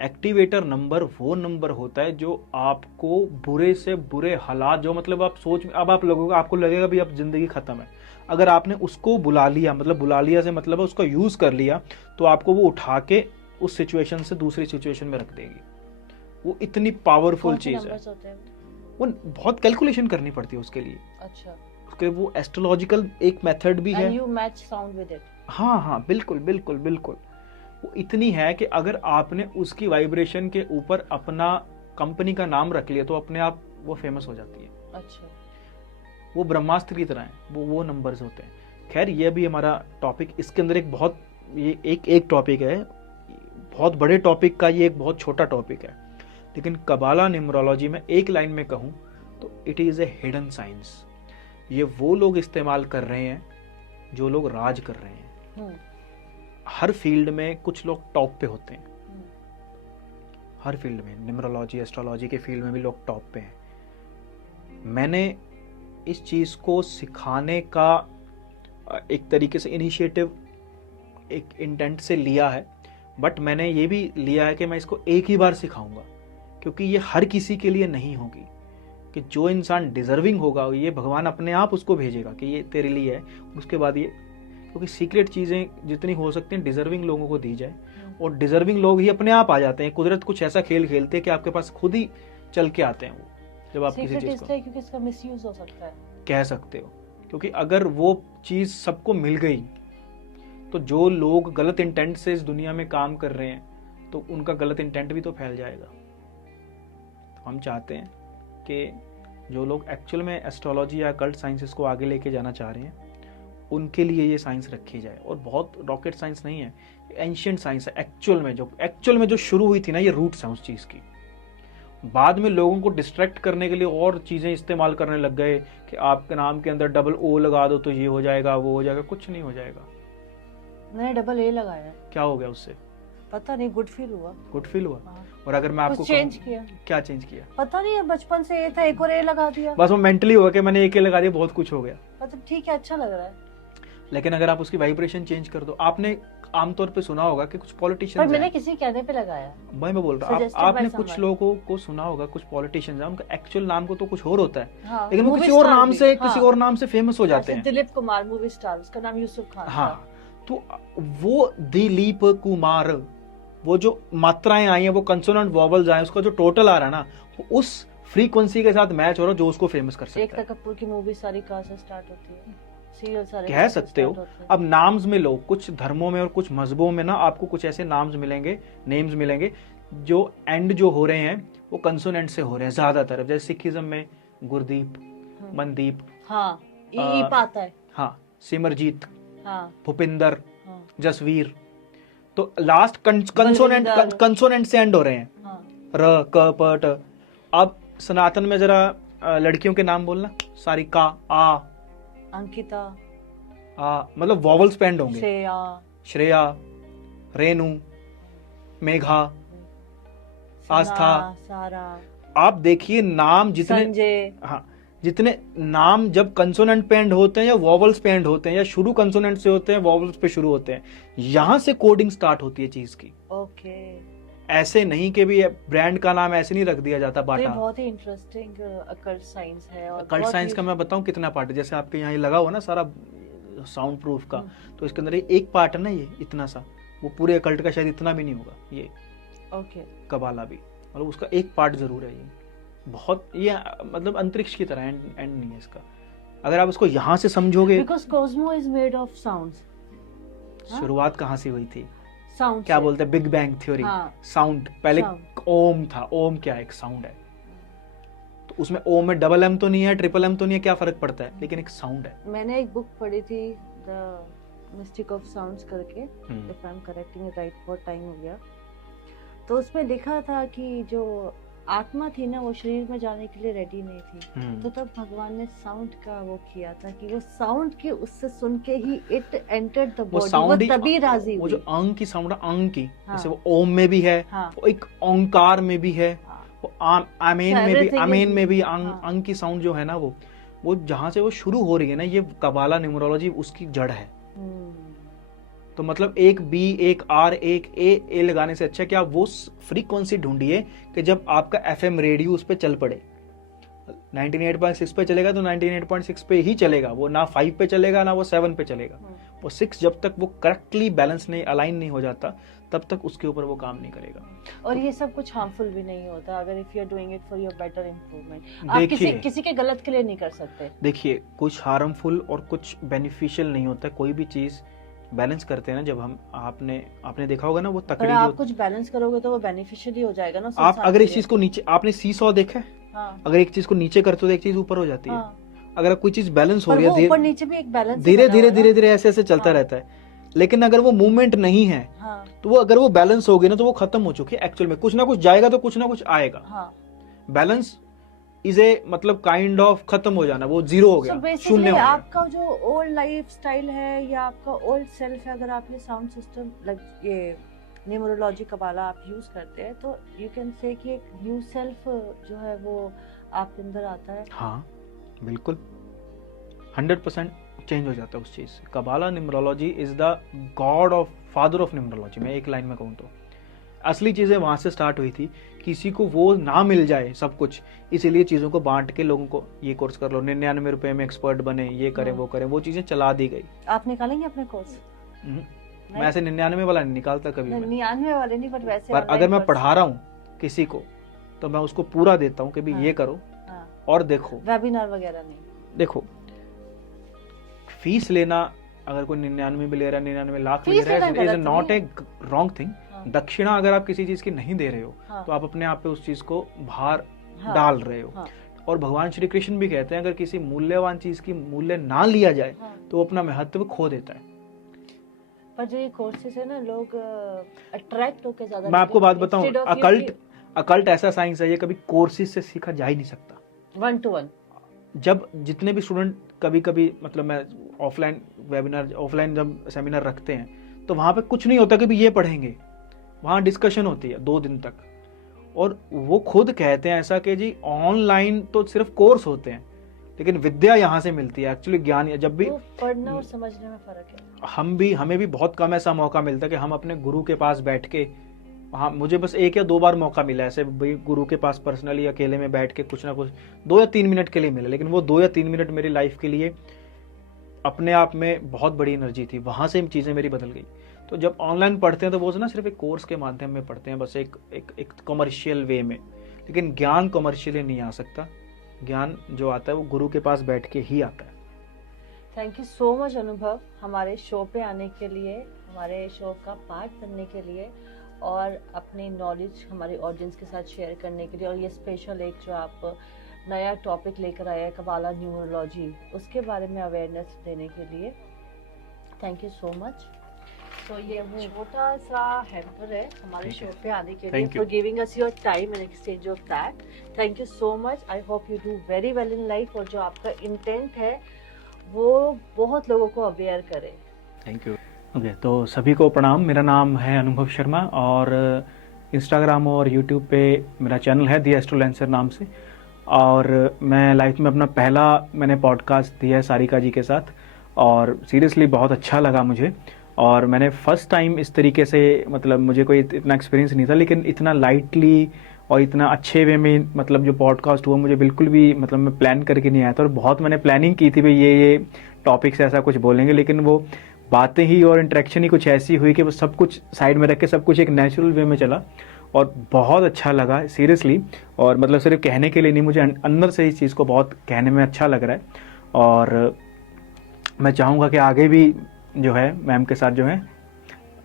एक्टिवेटर नंबर वो नंबर होता है जो आपको बुरे से बुरे हालात, जो मतलब आप सोच, अब आप लोगों आपको लगेगा भी अब जिंदगी खत्म है, अगर आपने उसको बुला लिया, मतलब बुला लिया से मतलब उसका यूज कर लिया, तो आपको वो उठा के उस सिचुएशन से दूसरी सिचुएशन में रख देगी। वो इतनी पावरफुल चीज है। वो बहुत कैलकुलेशन करनी पड़ती है उसके लिए। अच्छा, उसके वो एस्ट्रोलॉजिकल एक मेथड भी है। you match sound with it. हाँ, बिल्कुल बिल्कुल बिल्कुल। वो इतनी है कि अगर आपने उसकी वाइब्रेशन के ऊपर अपना कंपनी का नाम रख लिया तो अपने आप वो फेमस हो जाती है। अच्छा, वो ब्रह्मास्त्र की तरह है, वो नंबर्स होते हैं। खैर, ये भी हमारा टॉपिक, इसके अंदर एक बहुत, ये एक टॉपिक है, बहुत बड़े टॉपिक का ये एक बहुत छोटा टॉपिक है। लेकिन कबाला न्यूमरोलॉजी में एक लाइन में कहूँ तो it is a hidden science. ये वो लोग इस्तेमाल कर रहे हैं जो लोग राज कर रहे हैं। हर फील्ड में कुछ लोग टॉप पे होते हैं, हर फील्ड में, न्यूमरोलॉजी एस्ट्रोलॉजी के फील्ड में भी लोग टॉप पे हैं। मैंने इस चीज़ को सिखाने का एक तरीके से इनिशिएटिव एक इंटेंट से लिया है, बट मैंने ये भी लिया है कि मैं इसको एक ही बार सिखाऊंगा, क्योंकि ये हर किसी के लिए नहीं होगी। कि जो इंसान डिजर्विंग होगा ये भगवान अपने आप उसको भेजेगा कि ये तेरे लिए है। उसके बाद ये, क्योंकि सीक्रेट चीज़ें जितनी हो सकती हैं डिजर्विंग लोगों को दी जाए, और डिजर्विंग लोग ही अपने आप आ जाते हैं। कुदरत कुछ ऐसा खेल खेलते हैं कि आपके पास खुद ही चल के आते हैं वो, जब आप किसी चीज़ को, क्योंकि इसका मिसयूज हो सकता है, कह सकते हो। क्योंकि अगर वो चीज़ सबको मिल गई तो जो लोग गलत इंटेंट से इस दुनिया में काम कर रहे हैं तो उनका गलत इंटेंट भी तो फैल जाएगा। हम चाहते हैं कि जो लोग एक्चुअल में एस्ट्रोलॉजी या कल्ट साइंसेस को आगे लेके जाना चाह रहे हैं उनके लिए ये साइंस रखी जाए। और बहुत रॉकेट साइंस नहीं है, एंशियंट साइंस है। एक्चुअल में जो शुरू हुई थी ना, ये रूट्स हैं उस चीज़ की। बाद में लोगों को डिस्ट्रैक्ट करने के लिए और चीज़ें इस्तेमाल करने लग गए कि आपके नाम के अंदर डबल ओ लगा दो तो ये हो जाएगा, वो हो जाएगा। कुछ नहीं हो जाएगा। मैंने डबल ए लगाया, क्या हो गया उससे? पता नहीं, गुड फील हुआ। गुड फील हुआ। हाँ। और अगर मैं आपको कुछ चेंज किया? क्या चेंज किया? पता नहीं, बचपन से ये था, एक और ए लगा दिया। बस वो मेंटली हुआ कि मैंने एक लगा दिया, बहुत कुछ हो गया। मतलब ठीक है, अच्छा लग रहा है। लेकिन अगर आप उसकी वाइब्रेशन चेंज कर दो, आपने आमतौर पे सुना होगा कि कुछ पॉलिटिशियंस, पर मैंने किसी कहने पे लगाया। भाई मैं बोल रहा हूँ, Suggested by आपने कुछ someone। लोगों को सुना होगा, कुछ पॉलिटिशियंस हैं, उनका एक्चुअल नाम को तो कुछ और होता है, हाँ, लेकिन वो movie किसी और star नाम भी, से हाँ। किसी और नाम से फेमस हो जाते जैसे हैं। दिलीप कुमार मूवी स्टार, उसका नाम यूसुफ खान हाँ, था। तो वो दिलीप कुमार, वो जो मात्राएं आई हैं, वो कंसोनेंट वॉवल्स आए, उसका जो टोटल आ रहा है ना, वो उस फ्रीक्वेंसी के साथ मैच हो रहा है जो उसको फेमस कर सकता एकता है। कपूर की मूवी सारी कहाँ से स्टार्ट होती है? सीरियल सारे कह कहाँ से सकते हो। start होते हैं? अब नाम्स में लो, कुछ धर्मों में और कुछ मजहबों में ना आपको कुछ ऐसे नाम्स मिलेंगे, नेम्स मिलेंगे जो एंड जो हो रहे हैं वो कंसोनेंट से हो रहे हैं ज्यादातर। जैसे सिखिज्म में गुरदीप, मनदीप, हाँ, ई पाता है। हाँ, सिमरजीत, हाँ, भूपिंदर, हाँ, जसवीर, तो लास्ट कंसोनेंट बलविंदर। कंसोनेंट से एंड हो रहे हैं। हाँ। र, क, प, ट। अब सनातन में जरा लड़कियों के नाम बोलना, सारिका, आ, अंकिता, मतलब वॉवल्स पे एंड होंगे। श्रेया, श्रेया, रेनू, मेघा, आस्था। सारा, आप देखिए नाम जितने, संजय। हाँ, जितने नाम जब कंसोनेंट पे एंड होते हैं या वॉवल्स पे एंड होते हैं या शुरू कंसोनेंट से होते हैं वॉवल्स पे शुरू होते हैं, यहां से कोडिंग स्टार्ट होती है चीज की। ओके। ऐसे नहीं कि भी ब्रांड का नाम ऐसे नहीं रख दिया जाता तो ये बाटा। बहुत ही इंटरेस्टिंग अकल्ट साइंस है। और कल्ट बहुत साइंस ही- का मैं बताऊं कितना पार्ट है। जैसे आपके यहाँ ये लगा हुआ ना सारा साउंड प्रूफ का, हम्म। तो इसके अंदर ये एक पार्ट है ना, ये इतना सा, वो पूरे कल्ट का शायद इतना भी नहीं होगा ये ओके। कबाला भी, मतलब उसका एक पार्ट जरूर है। ये बहुत, ये मतलब अंतरिक्ष की तरह एंड नहीं है इसका। अगर आप इसको यहाँ से समझोगे, because Cosmo is made of sounds. शुरुआत कहाँ से हुई थी? साउंड क्या बोलते हैं, बिग बैंग थ्योरी। हाँ। साउंड, पहले Sound। ओम था। ओम क्या है? एक साउंड है। तो उसमें ओम में डबल एम तो नहीं है, ट्रिपल एम तो नहीं है, क्या फर्क पड़ता है, लेकिन एक साउंड है। मैंने एक बुक पढ़ी थी, द मिस्टिक ऑफ साउंड्स करके, if I am correcting right, बहुत टाइम हो गया। तो उसमें लिखा था कि जो आत्मा थी ना, वो शरीर में जाने के लिए रेडी नहीं थी। तो तब भगवान ने साउंड का वो किया था कि वो साउंड के उससे सुन के ही इट एंटर्ड द बॉडी, वो तभी राजी वो हुई। जो अंग की साउंड है, अंग की, हाँ। जैसे वो ओम में भी है, हाँ। वो एक ओंकार में भी है, हाँ। वो आमेन So में भी, everything आमेन is- में भी अंग, हाँ। अंग की साउंड जो है ना, वो जहां से वो शुरू हो रही है ना, ये कबाला न्यूमरोलॉजी उसकी जड़ है। तो मतलब एक बी, एक आर, एक ए लगाने से अच्छा कि आप वो फ्रीक्वेंसी ढूंढिए कि जब आपका एफएम रेडियो उस पर चल पड़े। 98.6 पे चलेगा तो 98.6 पे ही चलेगा, वो ना 5 पे चलेगा ना वो 7 पे चलेगा। वो 6 जब तक वो करेक्टली बैलेंस नहीं, अलाइन नहीं हो जाता, तब तक उसके ऊपर वो काम नहीं करेगा। और ये सब कुछ हार्मफुल भी नहीं होता अगर if you are doing it for your better improvement. आप किसी के गलत के लिए नहीं कर सकते। देखिए, कुछ हार्मफुल और कुछ बेनिफिशियल नहीं होता। कोई भी चीज बैलेंस करते हैं ना, जब हम, आपने देखा होगा ना वो तकड़ी, अगर आप कुछ बैलेंस करोगे तो वो बेनिफिशियल ही हो जाएगा ना। आप अगर इस चीज को नीचे, आपने सीसॉ देखा है? हाँ। अगर एक चीज को नीचे करते हो तो एक चीज ऊपर हो जाती है। हाँ। अगर कोई चीज बैलेंस हो पर रही वो है, ऊपर नीचे भी एक बैलेंस धीरे धीरे धीरे धीरे ऐसे ऐसे चलता हाँ। रहता है। लेकिन अगर वो मूवमेंट नहीं है, हाँ। तो वो, अगर वो बैलेंस हो गई ना, तो वो खत्म हो चुकी है। एक्चुअल में कुछ ना कुछ जाएगा तो कुछ ना कुछ आएगा। हाँ। बैलेंस इज ए मतलब काइंड ऑफ खत्म हो जाना, वो जीरो हो So गया, basically शून्य हो गया। आपका जो ओल्ड लाइफ स्टाइल है या आपका ओल्ड सेल्फ है, अगर आप ये साउंड सिस्टम ये न्यूमरोलॉजी कबाला आप यूज करते हैं, तो यू कैन से कि एक न्यू सेल्फ जो है वो आपके अंदर आता है। हाँ, बिल्कुल 100% चेंज हो जाता है उस चीज। कबाला numerology is the God of, father of numerology. मैं एक लाइन में कहूँ तो असली चीजें वहां से स्टार्ट हुई थी। किसी को वो ना मिल जाए सब कुछ, इसीलिए चीजों को बांट के लोगों को, ये कोर्स कर लो, 99 रुपए में एक्सपर्ट बने, ये करें वो करें, वो चीजें चला दी गई। आप निकालेंगे अपने कोर्स? मैं ऐसे 99 वाला नहीं निकालता कभी मैं। 99 वाले नहीं, बट वैसे पर online अगर मैं course। पढ़ा रहा हूँ किसी को, तो मैं उसको पूरा देता हूँ कि भाई ये करो हाँ। और देखो। वेबिनार वगैरह नहीं। देखो, फीस लेना, अगर कोई 99 भी ले रहा है, 99 लाख भी ले फीस रहा लेना है, इज गलत नॉट ए नहीं रॉन्ग थिंग। हाँ। दक्षिणा अगर आप किसी चीज की नहीं दे रहे हो, हाँ। तो आप अपने आप पे उस चीज को भार हाँ, डाल रहे हो। हाँ, और भगवान श्री कृष्ण भी कहते हैं अगर किसी मूल्यवान चीज की मूल्य ना लिया जाए हाँ। तो वो अपना महत्व खो देता है। पर जो ये कोर्सेज है ना, लोग अट्रैक्ट होकर ज्यादा मैं आपको बात बताऊं, Instead of you अकल्ट ऐसा साइंस है, ये कभी कोर्सेज से सीखा जा ही नहीं सकता। 1-to-1। जब जितने भी स्टूडेंट कभी कभी मतलब मैं ऑफलाइन वेबिनार, ऑफलाइन जब सेमिनार रखते हैं तो वहाँ पे कुछ नहीं होता कि भी ये पढ़ेंगे, वहाँ डिस्कशन होती है 2 दिन तक। और वो खुद कहते हैं ऐसा कि जी ऑनलाइन तो सिर्फ कोर्स होते हैं लेकिन विद्या यहाँ से मिलती है एक्चुअली ज्ञान। जब भी तो पढ़ना और समझने में फर्क है। हमें भी बहुत कम ऐसा मौका मिलता है कि हम अपने गुरु के पास बैठ के, हाँ मुझे बस 1 या 2 बार मौका मिला ऐसे भाई गुरु के पास पर्सनली अकेले में बैठ के कुछ ना कुछ 2 या 3 मिनट के लिए मिला, लेकिन वो 2 या 3 मिनट मेरी लाइफ के लिए अपने आप में बहुत बड़ी एनर्जी थी, वहाँ से चीज़ें मेरी बदल गई। तो जब ऑनलाइन पढ़ते हैं तो वो ना सिर्फ एक कोर्स के माध्यम में पढ़ते हैं, बस एक कमर्शियल वे में, लेकिन ज्ञान कमर्शियली नहीं आ सकता। ज्ञान जो आता है वो गुरु के पास बैठ के ही आता है। थैंक यू सो मच अनुभव, हमारे शो पे आने के लिए, हमारे शो का पार्ट बनने के लिए और अपनी नॉलेज हमारे ऑडियंस के साथ शेयर करने के लिए। और ये स्पेशल एक जो आप नया टॉपिक लेकर आए हैं कबाला न्यूमरोलॉजी, उसके बारे में अवेयरनेस देने के लिए थैंक यू सो मच। तो ये वो छोटा सा हैम्पर है हमारे शो पे आने के लिए, for giving us your time in exchange of that. Thank you so much. I hope you do very well in life और जो आपका इंटेंट है वो बहुत लोगों को अवेयर करे। Thank you. ओके, तो सभी को प्रणाम। मेरा नाम है अनुभव शर्मा और इंस्टाग्राम और यूट्यूब पे मेरा चैनल है दी एस्ट्रोलेंसर नाम से। और मैं लाइफ में अपना पहला मैंने पॉडकास्ट दिया है सारिका जी के साथ और सीरियसली बहुत अच्छा लगा मुझे। और मैंने फर्स्ट टाइम इस तरीके से, मतलब मुझे कोई इतना एक्सपीरियंस नहीं था, लेकिन इतना लाइटली और इतना अच्छे वे में मतलब जो पॉडकास्ट हुआ मुझे बिल्कुल भी मतलब मैं प्लान करके नहीं आया था। और बहुत मैंने प्लानिंग की थी भाई ये टॉपिक्स ऐसा कुछ बोलेंगे, लेकिन वो बातें ही और इंटरेक्शन ही कुछ ऐसी हुई कि वो सब कुछ साइड में रख के सब कुछ एक नेचुरल वे में चला और बहुत अच्छा लगा सीरियसली। और मतलब सिर्फ कहने के लिए नहीं, मुझे अंदर से इस चीज़ को बहुत कहने में अच्छा लग रहा है। और मैं चाहूँगा कि आगे भी जो है मैम के साथ जो है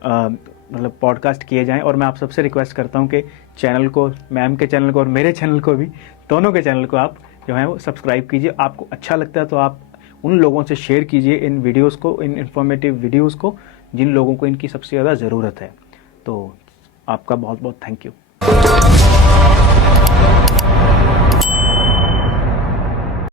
मतलब पॉडकास्ट किए जाएं। और मैं आप सबसे रिक्वेस्ट करता हूं कि चैनल को, मैम के चैनल को और मेरे चैनल को भी, दोनों के चैनल को आप जो है वो सब्सक्राइब कीजिए। आपको अच्छा लगता है तो आप उन लोगों से शेयर कीजिए इन वीडियोस को, इन इन्फॉर्मेटिव वीडियोस को जिन लोगों को इनकी सबसे ज़्यादा ज़रूरत है। तो आपका बहुत बहुत थैंक यू।